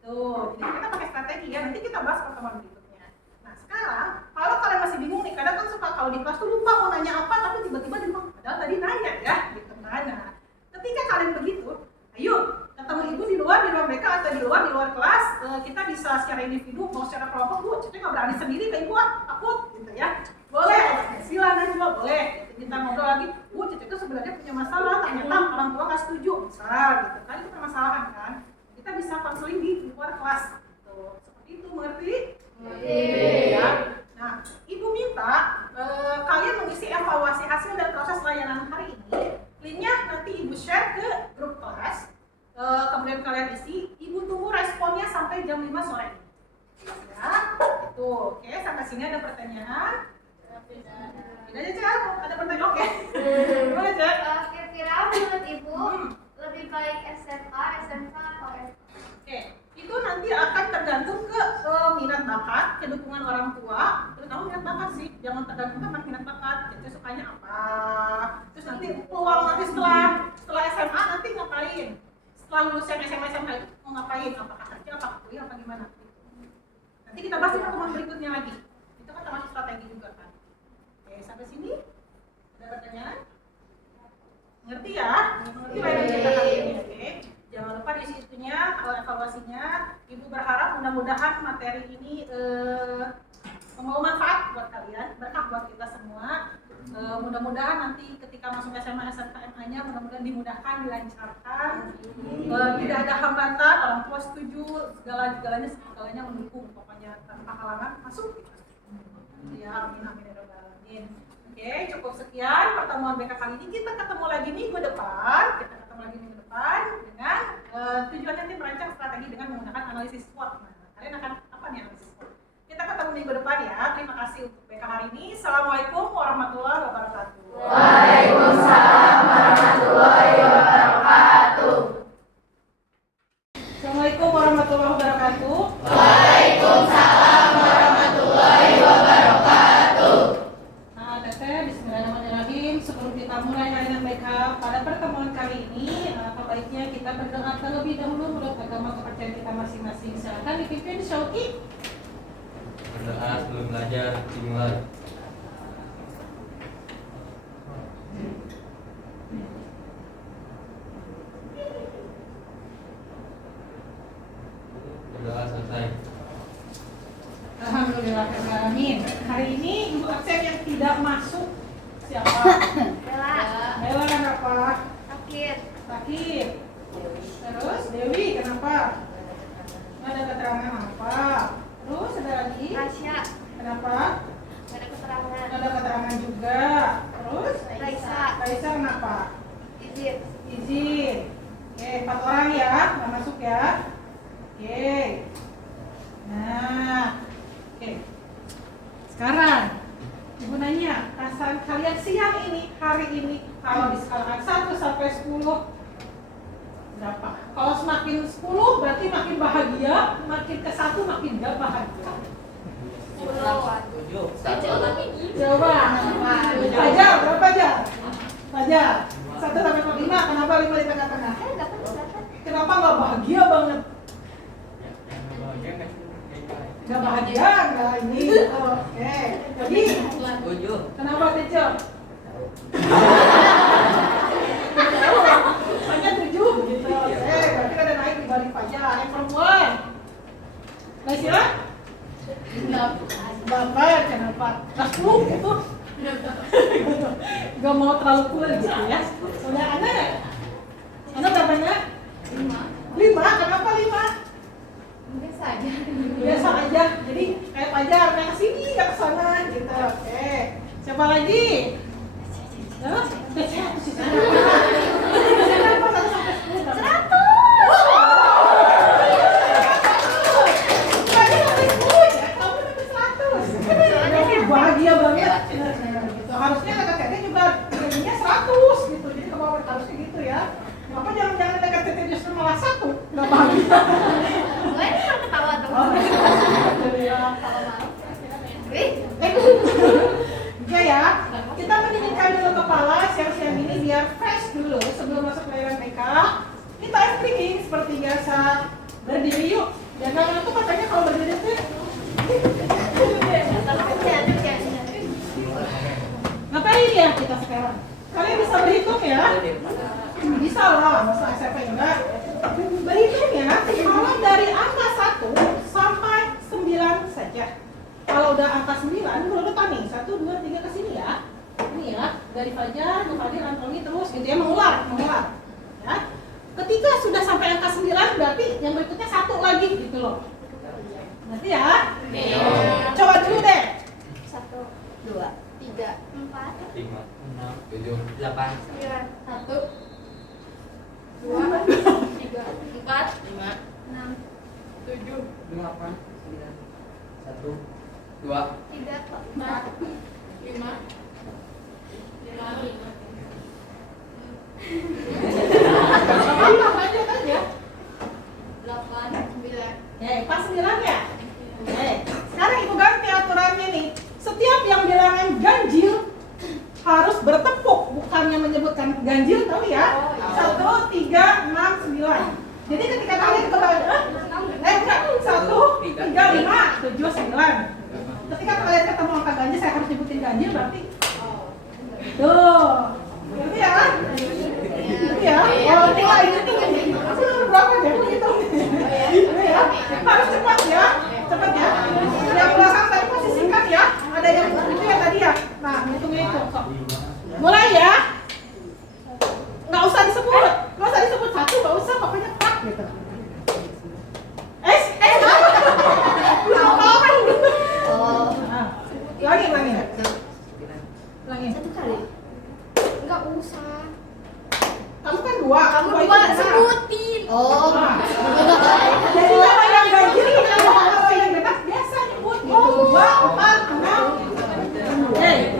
Tuh, jadi kita pakai strategi ya. Nanti kita bahas pertemuan berikutnya. Nah, sekarang kalau kalian masih bingung nih, kadang kan suka kalau di kelas tuh lupa mau nanya apa, tapi tiba-tiba lupa. Padahal tadi nanya ya, gitu. Nah, ketika kalian begitu, ayo ketemu ibu di luar BK atau di luar kelas, kita bisa secara individu mau secara kelompok. Bu, Cece nggak berani sendiri ke ibu, takut gitu ya. Boleh, silakan juga boleh. Kita ngobrol lagi, Bu, Cece itu sebenarnya punya masalah, ternyata orang tua nggak setuju, misal gitu kan, itu permasalahan kan. Kita bisa konseling di luar kelas. Gitu. Seperti itu, mengerti? Ya. Nah, ibu minta kalian mengisi evaluasi hasil dan proses layanan hari ini. Linknya nanti ibu share ke grup kelas. Kemudian kalian isi, ibu tunggu responnya sampai jam 5 sore. Ya, itu. Oke, sampai sini ada pertanyaan? Tidak aja, Cak. Ada pertanyaan? Oke. Gimana, Cak? Kira-kira menurut ibu lebih baik SMA, SMK atau SMA? Oke, itu nanti akan tergantung ke minat bakat, ke dukungan orang tua, terutama minat bakat sih. Jangan tergantung sama minat bakat. Cece sukanya apa? Terus nanti peluang nanti setelah SMA nanti ngapain? Setelah lulusan SMA itu mau ngapain? Apakah kerja, apakah kuliah, apa gimana? Nanti kita bahas di pertemuan berikutnya lagi. Itu kan termasuk strategi juga kan. Oke, sampai sini ada pertanyaan? Ngerti ya? Ngerti layanan kita kali ini, oke? Jangan lupa diisi itunya, evaluasinya. Ibu berharap mudah-mudahan materi ini membawa manfaat buat kalian, berkah buat kita semua. Mudah-mudahan nanti ketika masuk SMA, SMK, MA-nya mudah-mudahan dimudahkan, dilancarkan, tidak ada hambatan, orang tua setuju, segalanya mendukung, pokoknya tanpa halangan masuk. Ya, amin amin ya rabbal alamin. Oke, cukup sekian pertemuan BK kali ini. Kita ketemu lagi minggu depan. Dengan tujuan nanti merancang strategi dengan menggunakan analisis SWOT. Nah, kalian akan apa nih analisis SWOT? Kita ketemu minggu depan ya. Terima kasih untuk BK hari ini. Assalamualaikum warahmatullahi wabarakatuh. Waalaikumsalam warahmatullahi wabarakatuh. Assalamualaikum warahmatullahi wabarakatuh. Waalaikumsalam warahmatullahi wabarakatuh. Nah, Teteh, bismillahirrahmanirrahim. Sebelum kita mulai layanan BK pada pertemuan kali ini, baiknya kita berdoa terlebih dahulu menurut agama kepercayaan kita masing-masing. Silakan dipimpin Syauki. Berdoa sebelum belajar dimulai. Berdoa selesai. Alhamdulillahirrahmanirrahim. Hari ini ibu absen yang tidak masuk siapa? Bella, Bella kan apa? sakit. Sakit. Dewi, kenapa? Nggak ada keterangan apa? Terus ada lagi? Tasya, Kenapa? nggak ada keterangan. Nggak ada keterangan juga. Terus? Raisa, Raisa kenapa? izin. Izin. Oke, 4 orang ya, nggak masuk ya. Oke. Nah, oke. Sekarang, Ibu nanya, kalian siang ini, hari ini, kalau di skala 1 sampai 10, berapa? Kalau semakin 10 berarti makin bahagia, makin ke 1 makin gak bahagia. 7. Jawaban. Fajar, berapa Jar? Fajar. 1 sampai 5, kenapa 5 di tengah-tengah? Kenapa gak bahagia banget? Gak bahagia, gak ini. Oke. Jadi, 7. kenapa Tejo? Hanya 7 gitu. Oke, berarti ada naik di balik Fajar. Yang perempuan? Naisila? Bapak, kenapa? Gak 10 gitu? Gak mau terlalu cool gitu ya? Udah anak? Anak berapanya? 5, kenapa 5? Biasa aja. Biasa aja, jadi kayak Fajar, kayak kesini, gak kesana gitu. Oke, siapa lagi? Hah? Siapa sih? Kenapa 1 sampai 10? 100! Bahagia banget. Gitu. Harusnya kakak-kakaknya juga jadinya 100 gitu. Jadi kalau harusnya gitu ya. Kenapa jangan kakak-kakak justru malah 1? Gak bahagia. Mulai kan ketawa tuh. Oke ya, kita mendidikkan dulu kepala siang-siang ini biar fresh dulu sebelum masuk pelajaran TK. Kita speaking seperti biasa. Berdiri yuk. Jangan ngantuk katanya kalau berdiri tuh. Ngapain ya kita sekarang? Kalian bisa berhitung ya? Bisa lah, masa SMP enggak? Berhitung ya, kalau dari angka 1 sampai 9 saja. Kalau udah angka 9, berurutan nih, 1, 2, 3 ke sini ya. Ini ya, dari Fajar ke Fadil, Antoni terus gitu ya, mengular. Ya. Ketika sudah sampai angka 9, berarti yang berikutnya 1 lagi gitu loh. Nanti ya. Coba dulu deh. 1, 2, 3, 4, 5, 6, 7, 8. 9, 1, 2, 3, 4, 5, 6, 7, 8, 9, 1, 2. 3, 4, 5, 5. Lanjut aja. 8, 9. Pas 9 ya? Sekarang Ibu ganti aturannya nih. Setiap yang bilangan ganjil harus bertepuk, bukannya menyebutkan ganjil, tahu ya? 1, 3, 6, 9. Jadi ketika kalian enggak, 1, 3, 5, 7, 9. Ketika kalian ketemu angka ganjil, saya harus nyebutin ganjil berarti. Tuh, ngerti ya? Ngerti ya? Oh, mulai itu. Aku nomor berapa deh? Aku hitung. Ini ya, harus cepat ya. Cepat ya. Yang belakang tadi posisikan ya. Ada yang itu ya tadi ya. Nah, hitungnya itu. Sok. Mulai ya. Nggak usah disebut. Nggak usah disebut 1, nggak usah. Pokoknya pak gitu. Apa-apa. Lagi. Satu kali. Enggak usah. Kamu kan 2. Kamu 2 sebutin. Oh. Jadi kalau yang ganjil kalau yang bebas biasa nyebut gitu. 2, 4, 6.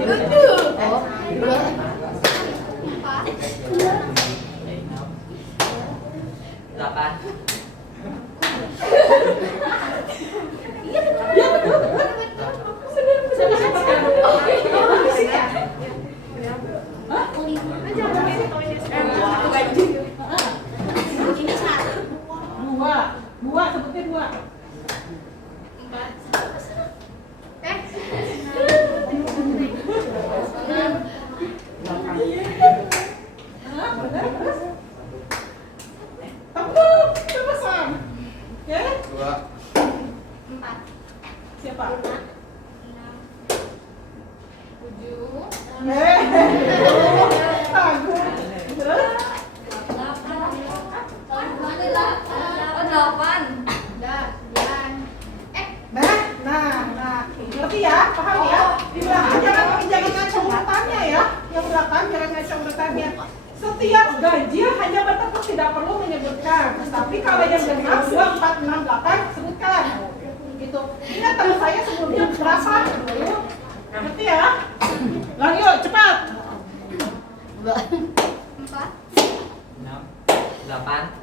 Tujuh. Oh. 4. 8. Iya betul. Siapa sekarang? Hah? Dua, sebutnya 2. 2. 4. tidak perlu menyebutkan. Tapi kalau yang genap 2, 4, 6, 8 sebutkan. Gitu. Ingat teman saya sebelumnya berapa? Ngerti ya? Lanjut, cepat. 4, 6, 8,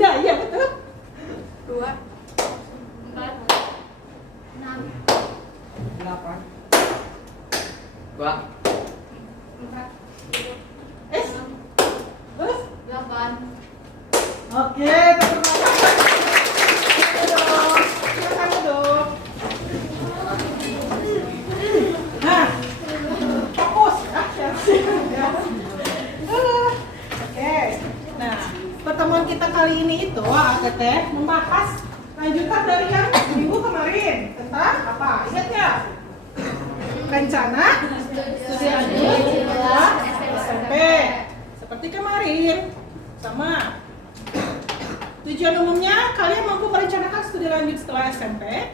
Iya, betul. 2, 4, 6, 8, 2, 4, Terus? 8. Oke, tepuk tangan. Silakan duduk. Nah, fokus ya. Oke. Nah, pertemuan kita kali ini itu AKT membahas lanjutan dari yang minggu kemarin tentang apa? Ingat ya? Rencana studi lanjut setelah SMP. Seperti kemarin, sama. Tujuan umumnya, kalian mampu merencanakan studi lanjut setelah SMP.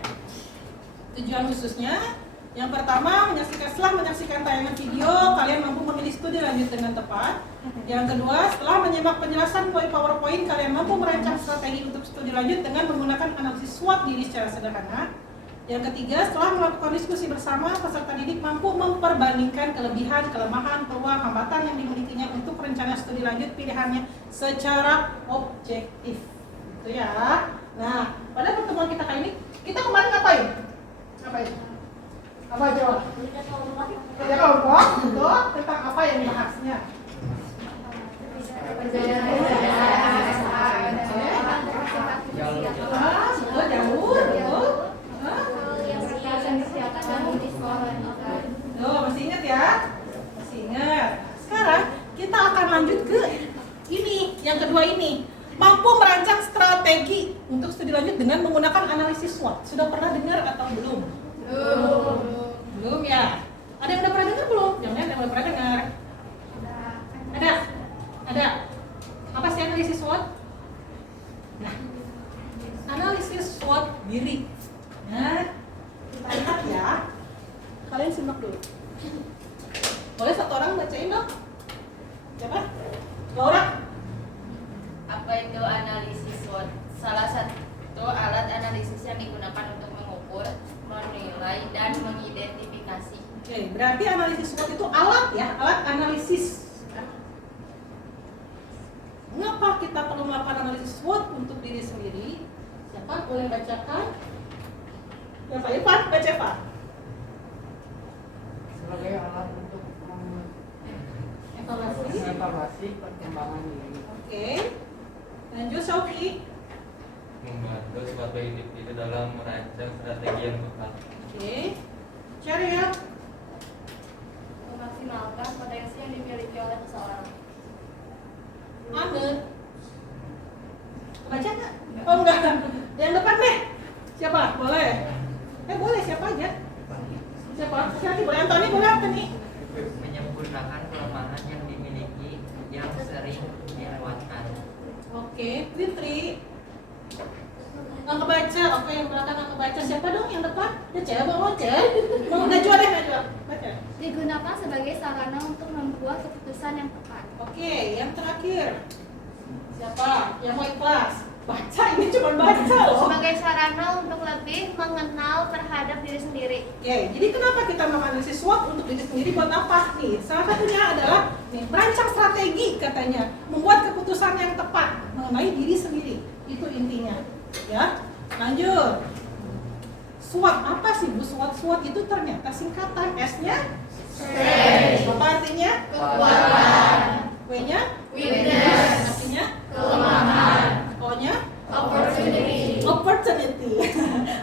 Tujuan khususnya, yang pertama, setelah menyaksikan tayangan video, kalian mampu memilih studi lanjut dengan tepat. Yang kedua, setelah menyimak penjelasan PowerPoint, kalian mampu merancang strategi untuk studi lanjut dengan menggunakan analisis SWOT diri secara sederhana. Yang ketiga, setelah melakukan diskusi bersama, peserta didik mampu memperbandingkan kelebihan, kelemahan, peluang, hambatan yang dimilikinya untuk rencana studi lanjut pilihannya secara objektif. Itu ya. Nah, pada pertemuan kita kali ini, kita kemarin ngapain? Apa coba? Kerja kelompok, betul. Tentang apa yang dibahasnya? Jalur, betul. Masih ingat ya? Masih ingat. Sekarang kita akan lanjut ke ini, yang kedua ini. Mampu merancang strategi untuk studi lanjut dengan menggunakan analisis SWOT. Sudah pernah dengar atau belum? Belum ya? Ada yang udah pernah dengar belum? Jangan yang udah pernah dengar. Ada. Apa sih analisis SWOT? Nah, analisis SWOT diri. Nah, kita lihat ya. Kalian simak dulu. Boleh satu orang bacain dong? Siapa? Laura? Apa itu analisis SWOT? Salah satu alat analisis yang digunakan untuk mengukur, menilai, dan mengidentifikasi. Oke, berarti analisis SWOT itu alat ya, alat analisis. Mengapa kita perlu melakukan analisis SWOT untuk diri sendiri? Siapa boleh bacakan? Siapa? Irfan, baca Pak. Sebagai alat untuk evaluasi perkembangan diri. Oke. Lanjut Sofi. Membantu suatu individu dalam merancang strategi yang tepat. Oke. Syariah. Memaksimalkan potensi yang dimiliki oleh seseorang. Ane. Baca nggak? Oh enggak. Yang depan deh. Siapa? Boleh. Boleh siapa aja? Siapa? Siapa? Boleh Antoni, boleh Antoni. menyempurnakan kelemahan yang dimiliki yang sering dilewatkan. Oke, Fitri. Nggak kebaca, oke yang belakang nggak kebaca. Siapa dong yang depan? Ya cewek mau cewek. Mau Najwa deh Najwa. Baca. Digunakan sebagai sarana untuk membuat keputusan yang tepat. Oke, yang terakhir. Siapa? Yang mau ikhlas? Baca, ini cuma baca loh. Sebagai sarana untuk lebih mengenal terhadap diri sendiri. Oke, jadi kenapa kita menganalisis SWOT untuk diri sendiri buat apa? Nih, salah satunya adalah nih, merancang strategi katanya, membuat keputusan yang tepat mengenai diri sendiri. Itu intinya. Ya, lanjut. SWOT apa sih Bu? SWOT itu ternyata singkatan S-nya strength. Apa artinya? Kekuatan. W-nya? Weakness. Artinya? Kelemahan. O-nya? Opportunity. Opportunity.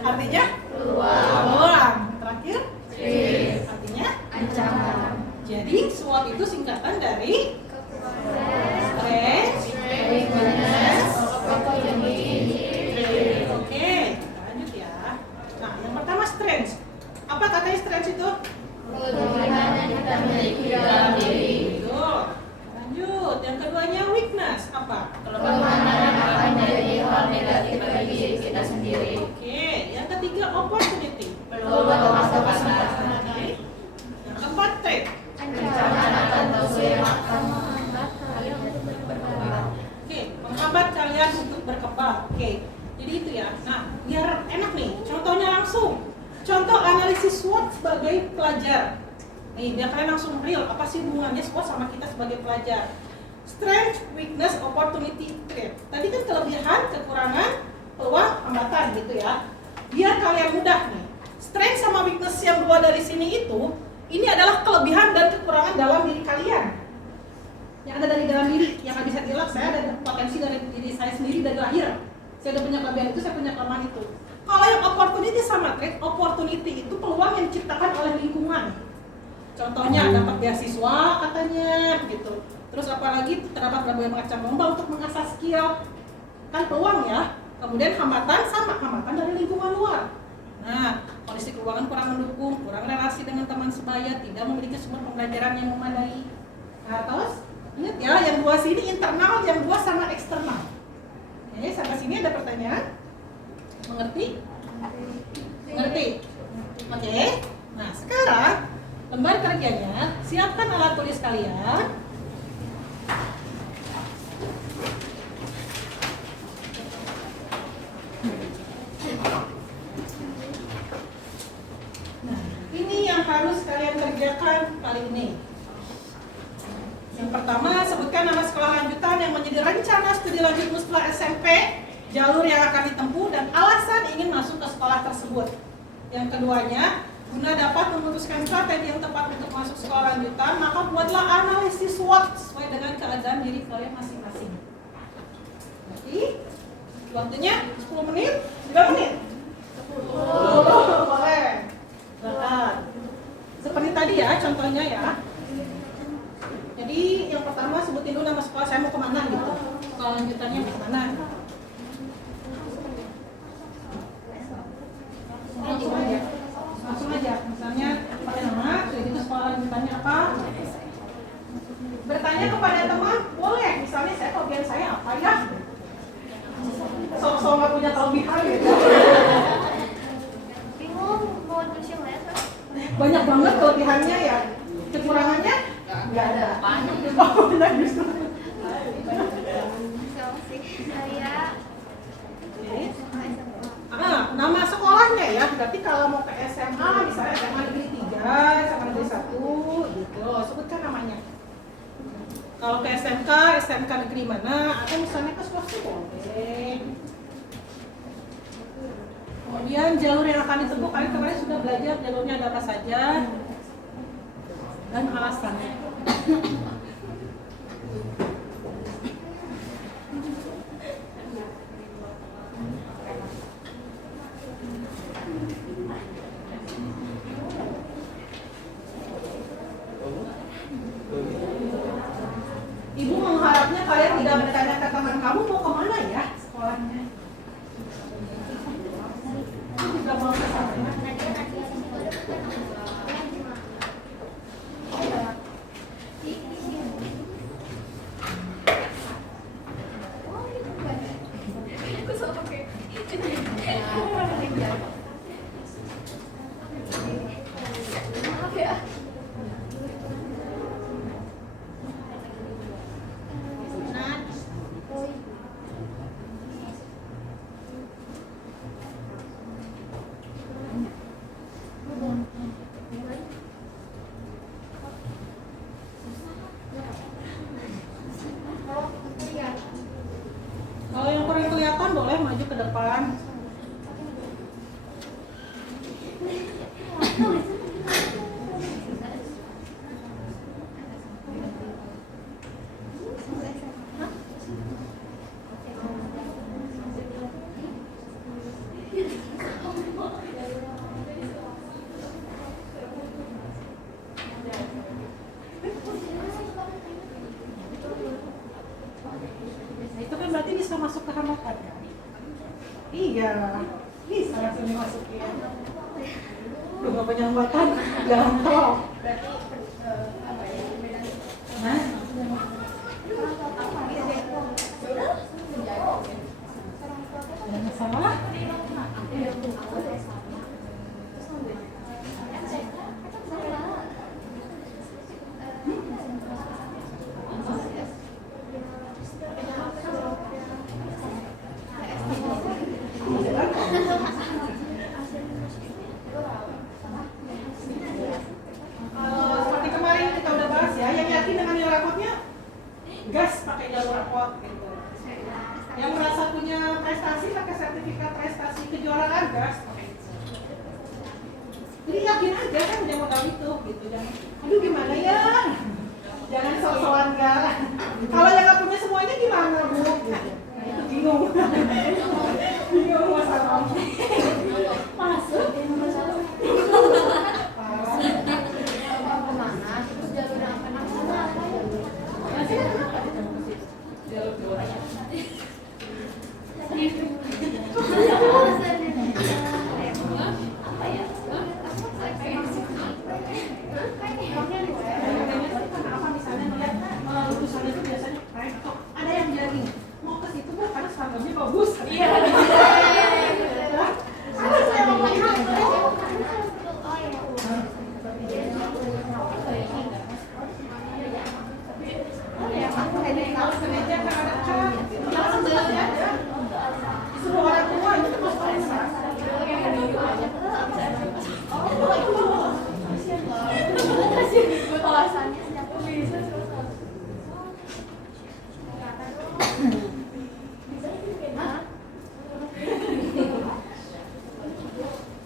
Artinya? Peluang. Peluang. Terakhir? Risk. Artinya? Ancaman. Jadi SWOT itu singkatan dari strength, Weakness. Opportunity. Oke, kita lanjut ya. Nah, yang pertama strength. Apa katanya strength itu? Kelebihan yang kita miliki dalam diri. Betul. Lanjut. Yang keduanya weakness. Apa? Kelemahan yang akan menjadi hal negatif bagi diri kita sendiri. Oke. Yang ketiga opportunity. Peluang atau kesempatan. Oke. Yang keempat trait. Ancaman atau yang akan menghambat kalian sebagai pelajar. Nih, biar kalian langsung real, apa sih hubungannya SWOT sama kita sebagai pelajar? Strength, weakness, opportunity, threat. Tadi kan kelebihan, kekurangan, peluang, hambatan gitu ya. Biar kalian mudah nih. Strength sama weakness yang dua dari sini itu, ini adalah kelebihan dan kekurangan dalam diri kalian. Yang ada dari dalam diri, yang nggak bisa dielak. Saya ada potensi dari diri saya sendiri dari lahir. Saya udah punya kelebihan itu, saya punya kelemahan itu. Kalau yang opportunity sama threat, opportunity itu peluang yang diciptakan oleh lingkungan. Contohnya dapat beasiswa katanya gitu. Terus apalagi terdapat berbagai macam lomba untuk mengasah skill. Kan peluang ya. Kemudian hambatan sama hambatan dari lingkungan luar. Nah, kondisi keuangan kurang mendukung, kurang relasi dengan teman sebaya, tidak memiliki sumber pembelajaran yang memadai. Nah, terus ingat ya, yang dua sini internal, yang dua sama eksternal. Oke, sampai sini ada pertanyaan? Mengerti? Mengerti? Oke. Nah, sekarang lembar kerjanya, siapkan alat tulis kalian. Nah, ini yang harus kalian kerjakan kali ini. Yang pertama, sebutkan nama sekolah lanjutan yang menjadi rencana studi lanjutmu setelah SMP, jalur yang akan ditempuh, dan alasan ingin masuk ke sekolah tersebut. Yang keduanya, guna dapat memutuskan strategi yang tepat untuk masuk sekolah lanjutan, maka buatlah analisis SWOT sesuai dengan keadaan diri kalian masing-masing. Jadi, waktunya 10 menit, 9 menit? 10. Boleh. Silakan. Seperti tadi ya, contohnya ya. Jadi, yang pertama sebutin dulu nama sekolah, saya mau kemana gitu. Sekolah lanjutannya mau kemana? Langsung aja. Langsung aja, misalnya pakai nama, jadi itu sekolah lanjutannya apa? Bertanya kepada teman, boleh. Misalnya saya kelebihan saya apa ya? Sok-sok nggak punya kelebihan gitu. Bingung mau tulis yang mana kan? Banyak banget kelebihannya ya. Kekurangannya? Nggak ada. Banyak. Oh, benar justru. Saya Nama sekolahnya ya. Berarti kalau mau ke SMA, misalnya SMA Negeri 3, SMA Negeri 1, gitu. Sebutkan namanya. Kalau ke SMK, SMK negeri mana? Atau misalnya ke swasta boleh. Kemudian jalur yang akan ditempuh, kalian kemarin sudah belajar jalurnya ada apa saja dan alasannya. Ibu mengharapnya kalian tidak bertanya ke teman kamu mau kemana ya sekolahnya. Juga mau ke sana. Kalau yang kurang kelihatan boleh maju ke depan. Itu kan berarti bisa masuk ke hambatan kan? Iya, bisa langsung dimasukin. Udah gak punya hambatan, jalan tol. Nah, ada masalah? gas pakai jalur rapot gitu. Yang merasa punya prestasi pakai sertifikat prestasi kejuaraan gas pakai itu. Jadi yakin aja kan punya modal itu gitu. Jangan, aduh gimana ya? Jangan sok-sokan kan. Kalau yang nggak punya semuanya gimana bu? Gitu. Nah, itu bingung. Bingung masalah. Masuk. Ada yang jaring mau ke situ bu karena seragamnya bagus. Iya.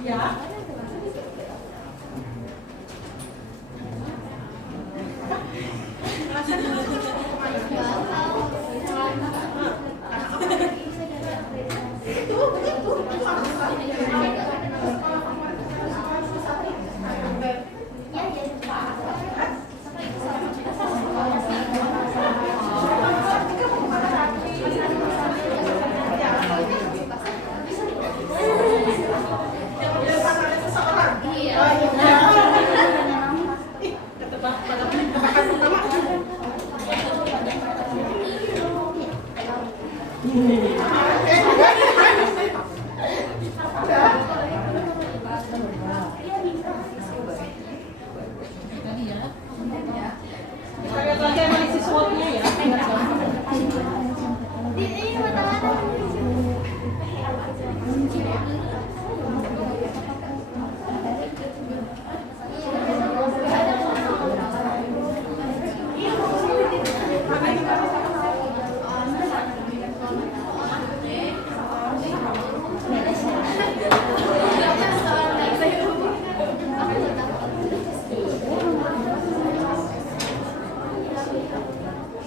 Ya. Kita lihat lagi analisis SWOT-nya ya.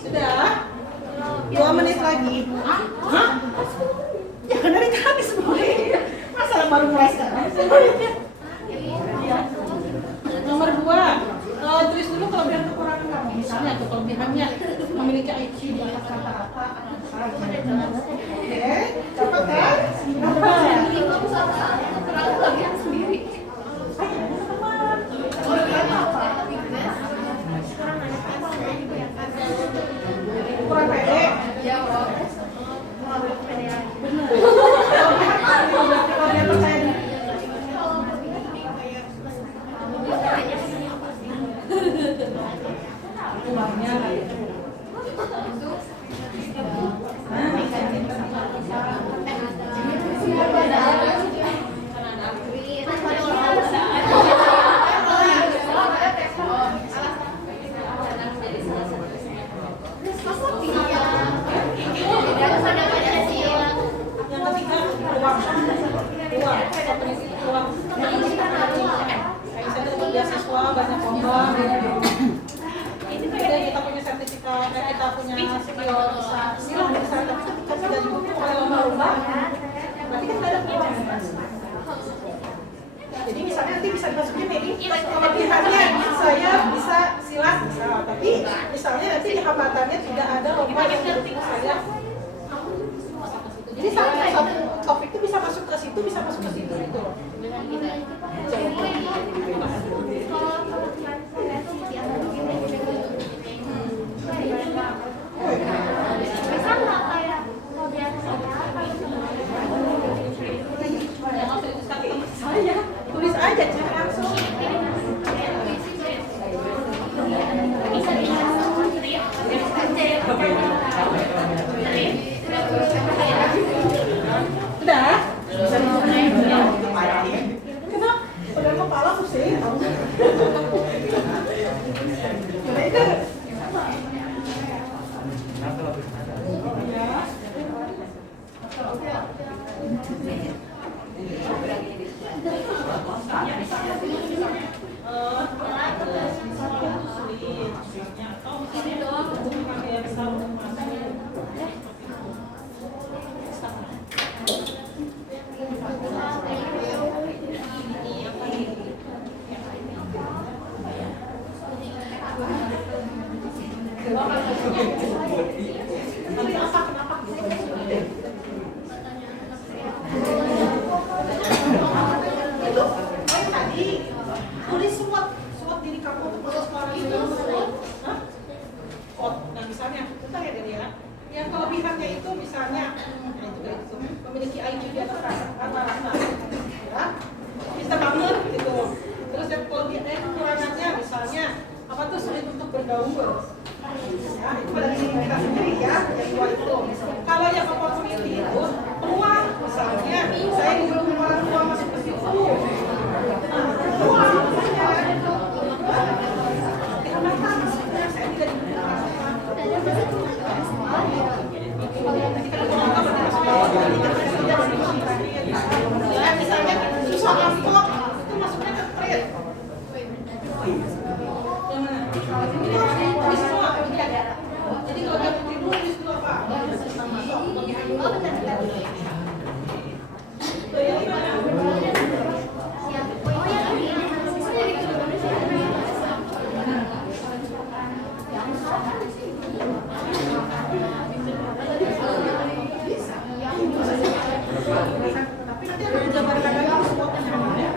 Sudah? 2 menit lagi. Hah? Ya kan dari tadi semuanya. Masalah baru mulai sekarang. Ya. Nomor 2, tulis dulu kelebihan kekurangan kamu. Misalnya atau kelebihannya memiliki IQ di atas rata-rata. Oke, dapat kan? Kurang pede. Benar. Kalau dia percaya diri. Uangnya beasiswa banyak program. Jadi kita punya sertifikat, kita punya skill bisa sertifikat sudah cukup kalau lomba-lomba. Berarti kan ada peluang. Jadi misalnya nanti bisa dimasukin nih kelebihannya saya bisa silat bisa, tapi misalnya nanti di hambatannya tidak ada lomba yang mendukung saya. Jadi satu topik itu bisa masuk ke situ, bisa masuk ke situ gitu loh. Saya tulis aja cek langsung. Udah? Kenapa? Pegang kepala pusing. kelebihannya itu misalnya memiliki IQ di atas rata-rata, ya, bisa banget gitu. Terus yang kekurangannya misalnya apa tuh sulit untuk bergaul. Ya, itu pada diri kita sendiri ya, yang dua itu. Kalau yang opportunity itu peluang, misalnya saya didukung orang tua masuk ke situ. Peluang, kenapa maksudnya saya tidak didukung orang tua? Ya, misalnya susah angkot itu masuknya ke trade. Jadi kalau dia putri dulu di situ apa? Tapi nanti ada dijabarkan lagi semuanya.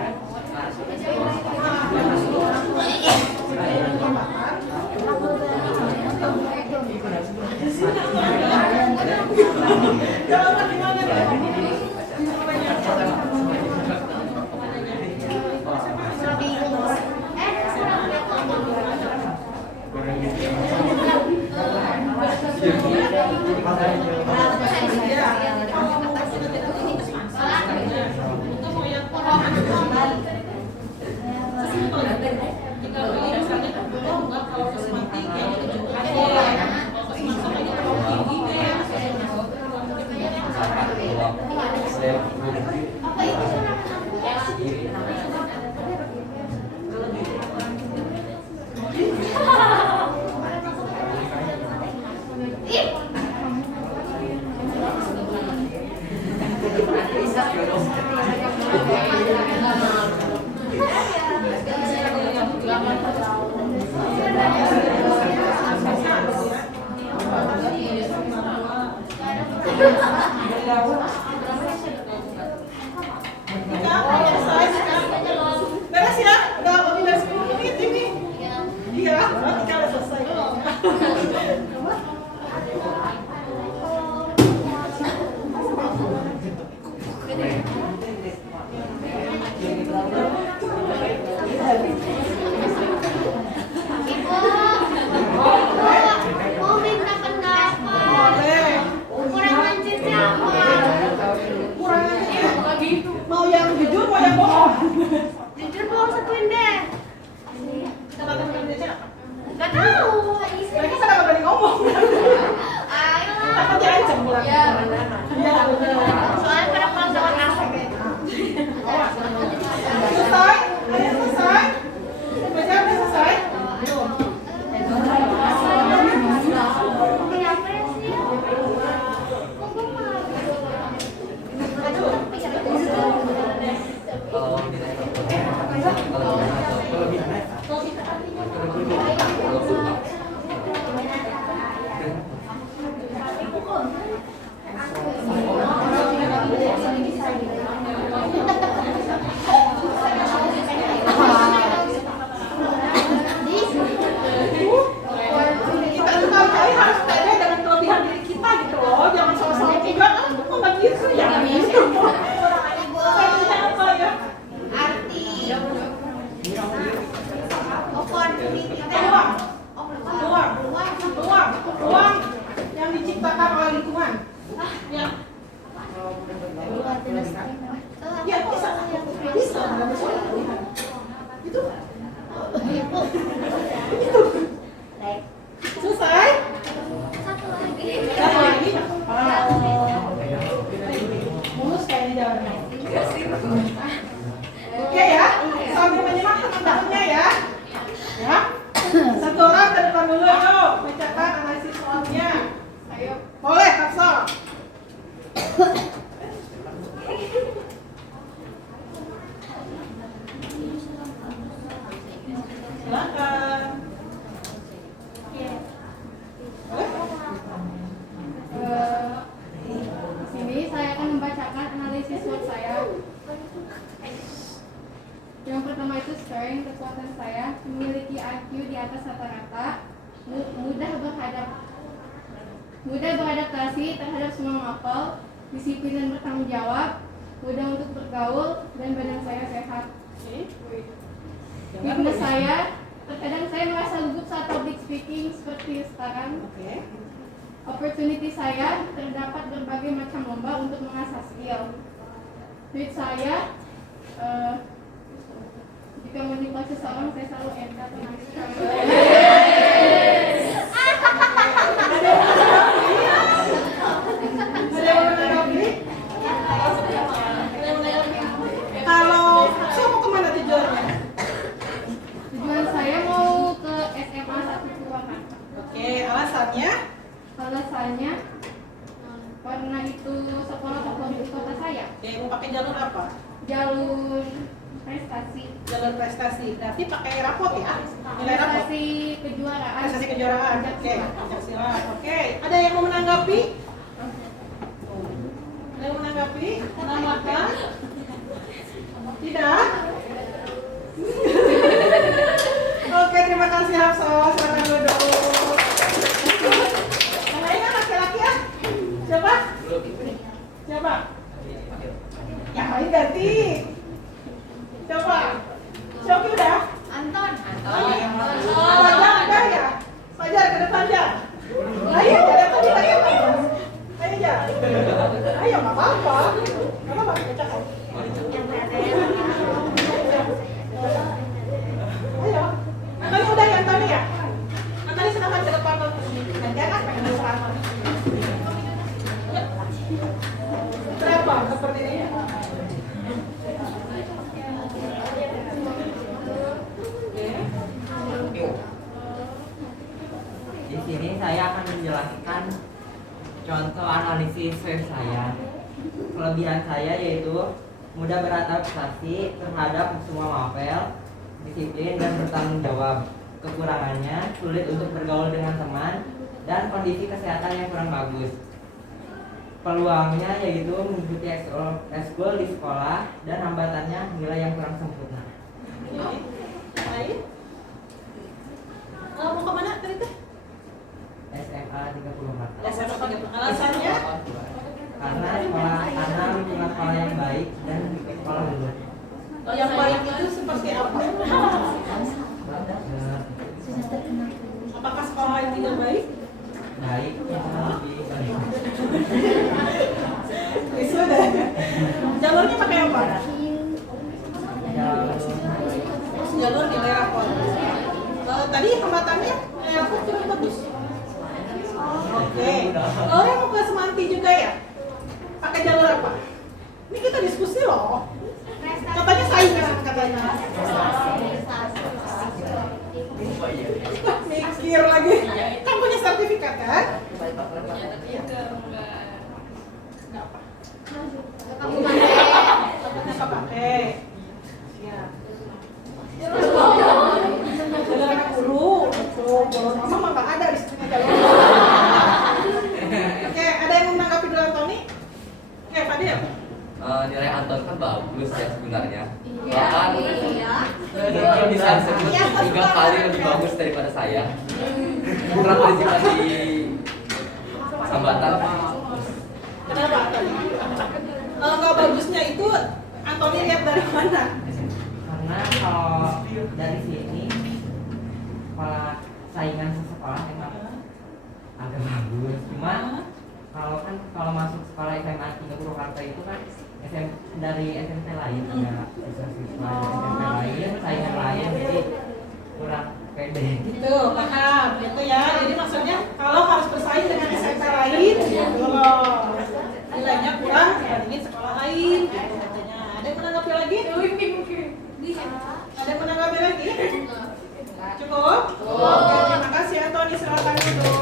Jawaban gimana nih? Beres ya? Udah lebih dari 10 menit ini. Iya, nanti kalau selesai. Mau minta pendapat. Boleh. Kurang lanjut siapa? Kurang aja. Mau yang jujur, mau yang bohong. Jujur bohong satuin deh. Kita bakal kerjanya apa? Gak tahu. Mereka kenapa berani ngomong? Ayo. Takut diancam pulang. Ya. Iya, benar. Soalnya pada pulang zaman asik. Selesai? Ada yang selesai? Baca udah selesai? Kita tuh kali harus pede dengan kelebihan diri kita gitu loh. Jangan sama-sama juga kan kok nggak gitu ya. Artinya apa ya? Arti opportunity Peluang yang diciptakan oleh lingkungan. Ya. Ya bisa, nggak masalah. Itu. Selesai? satu lagi. Satu lagi? Mulus kayak di jalannya. Oke ya, sambil menyimak teman-temannya ya. Ya. Satu orang ke depan dulu, yuk. Mencatat analisis soalnya. Ayo. Boleh, Kapsel. Silakan. Sini saya akan membacakan analisis SWOT saya. Yang pertama itu strength, kekuatan saya memiliki IQ di atas rata-rata, mudah mudah beradaptasi terhadap semua mapel, disiplin dan bertanggung jawab, mudah untuk bergaul, dan badan saya sehat. Weakness saya, terkadang saya merasa gugup saat public speaking seperti sekarang. Opportunity saya, terdapat berbagai macam lomba untuk mengasah skill. Tweet saya, jika menyukai seseorang, saya selalu NK atau nangis. Kalau saya mau kemana tujuannya? Tujuan saya mau ke SMA 1 Purwakarta. Oke, alasannya? Alasannya karena itu sekolah favorit di kota saya. Oke, mau pakai jalur apa? Jalur prestasi. Jalur prestasi. Berarti pakai rapot ya? Nilai rapot. Prestasi kejuaraan. Prestasi kejuaraan. Oke, pencaksilat. Oke, ada yang mau menanggapi? Ada yang menanggapi? Menambahkan? Tidak? Oke, terima kasih Hafsah. Silakan duduk. Yang lain kan laki-laki ya? Siapa? Siapa? Yang lain ganti. Coba. Shoki udah? Anton. Fajar udah ya? Fajar ke depan ya? Ayo, ada tadi ayo. Ayo ya. Ayo, nggak apa-apa. Nggak apa-apa, kecak. Ayo. Antoni udah ya, Antoni ya? Antoni silahkan ke depan. Nanti akan pengen bersama. Berapa seperti ini? Di sini saya akan menjelaskan contoh analisis web saya. Kelebihan saya yaitu mudah beradaptasi terhadap semua mapel, disiplin dan bertanggung jawab. Kekurangannya sulit untuk bergaul dengan teman dan kondisi kesehatan yang kurang bagus. Peluangnya yaitu mengikuti ekskul di sekolah dan hambatannya nilai yang kurang sempurna. Lain? Mau kemana tadi teh? SMA 34. SMA 30. Alasannya? Karena lingkungan sekolah yang baik dan sekolah dulu. Yang baik itu seperti apa? Apakah sekolah yang tidak baik? Baik, lebih baik. Sudah. Jalurnya pakai apa? Jalur nilai rapor. Tadi hambatannya rapor cukup bagus. Oke. Oh, yang mau ke Semanti juga ya? Pakai jalur apa? Ini kita diskusi loh. Katanya saingan katanya. Mikir lagi. Kan punya sertifikat kan? Enggak apa. Enggak pakai. Siap. Jalur anak guru. Jalur mama mah nggak ada di sini jalur. Oke, ada yang mau menanggapi dulu Antoni? Oke, Fadil. Nilai Anton kan bagus ya sebenarnya. Bahkan mungkin bisa disebut 3 kali lebih bagus daripada saya. Kenapa di hambatan? Kenapa Antoni? Nggak bagusnya itu Antoni lihat dari mana? Karena kalau dari sini sekolah saingan sekolah emang agak bagus. Cuma kalau masuk sekolah SMA 3 Purwakarta itu kan dari SMP lain ada siswa SMP lain, saingan lain, jadi kurang pede. Gitu, paham gitu ya. Jadi maksudnya kalau harus bersaing dengan SMP lain, kalau nilainya kurang dibandingin sekolah lain, gitu katanya. Ada yang menanggapi lagi? Ada yang menanggapi lagi? Cukup? Oke, terima kasih Antoni, silakan duduk.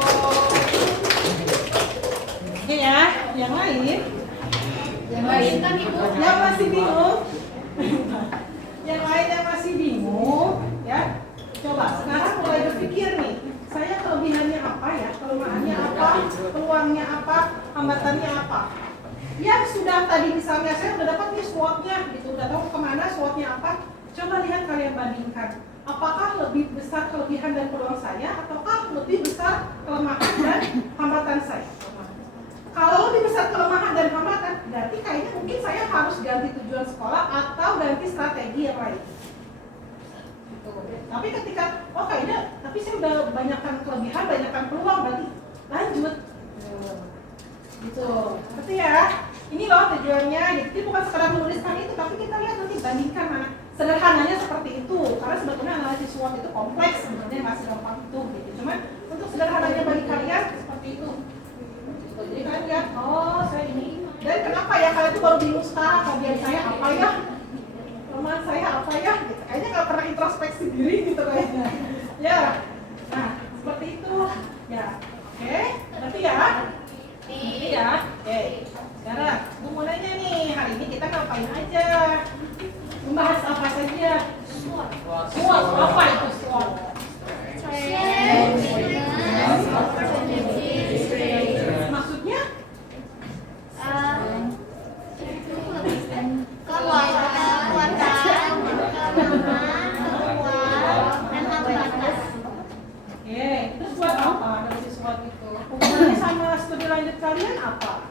Oke ya, yang lain? Yang lain kan Ibu? Yang masih bingung? Yang lain yang masih bingung, ya? Coba sekarang mulai berpikir nih, saya kelebihannya apa ya, kelemahannya apa, peluangnya apa, hambatannya apa. Yang sudah tadi misalnya saya udah dapat nih SWOT-nya gitu, udah tahu kemana SWOT-nya apa. Coba lihat kalian bandingkan, apakah lebih besar kelebihan dan peluang saya, ataukah lebih besar kelemahan dan hambatan saya. ganti strategi yang lain. Gitu. Tapi ketika, oh kayaknya, tapi saya udah banyakkan kelebihan, banyakkan peluang, berarti lanjut. Gitu. Seperti ya. Ini loh tujuannya. Jadi bukan sekedar menuliskan itu, tapi kita lihat nanti bandingkan mana. Sederhananya seperti itu. Karena sebetulnya analisis SWOT itu kompleks, sebenarnya nggak segampang itu. Gitu. Cuman untuk sederhananya bagi kalian seperti itu. Gitu. Jadi kalian lihat, oh saya ini. Dan kenapa ya kalian itu baru bingung sekarang, kalian saya apa ya? Kelemahan saya apa ya? Gitu. Kayaknya nggak pernah introspeksi diri gitu kayaknya. Ya. Nah seperti itu. Ya. Oke. Berarti ya. Iya, oke. Sekarang, Bu mau nanya nih, hari ini kita ngapain aja? Membahas apa saja? SWOT. SWOT, apa itu SWOT? Maksudnya? Oke, terus buat apa dari SWOT itu? Hubungannya sama studi lanjut kalian apa?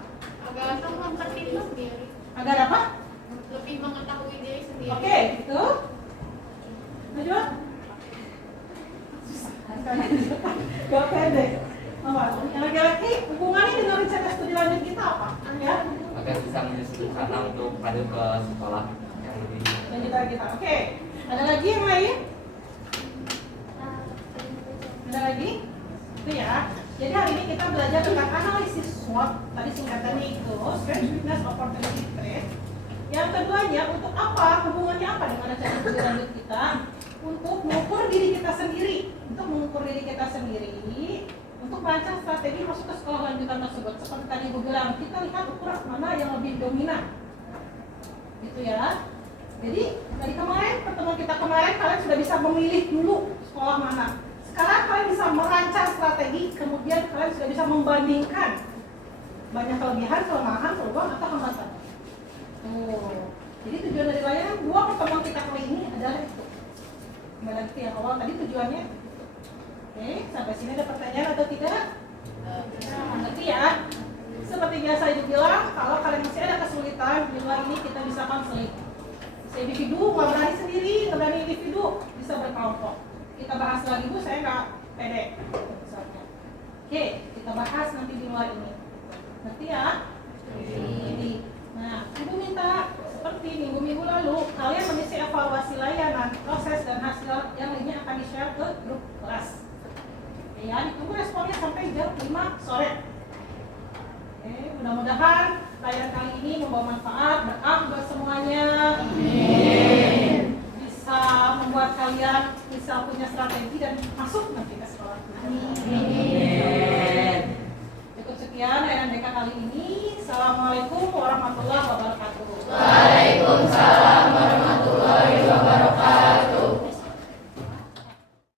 Agar mempertimbang diri, Agar apa? lebih mengetahui diri sendiri. Oke, gitu. Lanjut. Gak pendek. Apa? Yang laki-laki hubungannya dengan rencana studi lanjut kita apa? Ya? Agar bisa menyusun rencana untuk lanjut ke sekolah yang lebih Lanjutan kita. Oke. Ada lagi yang lain? Ada lagi? Itu ya. Jadi hari ini kita belajar tentang analisis SWOT. Tadi singkatannya itu Strength, Weakness, Opportunity, Threat. Yang keduanya untuk apa? Hubungannya apa dengan rencana studi lanjut kita? Untuk mengukur diri kita sendiri. Untuk mengukur diri kita sendiri. Untuk merancang strategi masuk ke sekolah lanjutan tersebut. Seperti tadi gue bilang, kita lihat ukuran mana yang lebih dominan. Gitu ya. Jadi dari kemarin, pertemuan kita kemarin kalian sudah bisa memilih dulu sekolah mana. Sekarang kalian bisa merancang strategi, kemudian kalian sudah bisa membandingkan banyak kelebihan, kelemahan, peluang atau hambatan. Tuh. Jadi tujuan dari layanan 2 pertemuan kita kali ini adalah itu. Kembali lagi ke yang awal tadi tujuannya. Oke, sampai sini ada pertanyaan atau tidak? Nanti ya. Seperti biasa ibu bilang, kalau kalian masih ada kesulitan di luar ini kita bisa konseling. Bisa individu, nggak berani sendiri, nggak berani individu, bisa berkelompok. Kita bahas lagi Bu, saya nggak pede misalnya. Oke, kita bahas nanti di luar ini. Nanti ya. Jadi, nah, Ibu minta seperti minggu-minggu lalu kalian mengisi evaluasi layanan, proses dan hasil yang lainnya akan di-share ke grup kelas. Oke ya, ditunggu responnya sampai jam 5 sore. Oke, mudah-mudahan layanan kali ini membawa manfaat, berkah buat semuanya. Amin. Bisa membuat kalian bisa punya strategi dan masuk nanti ke sekolah. Amin.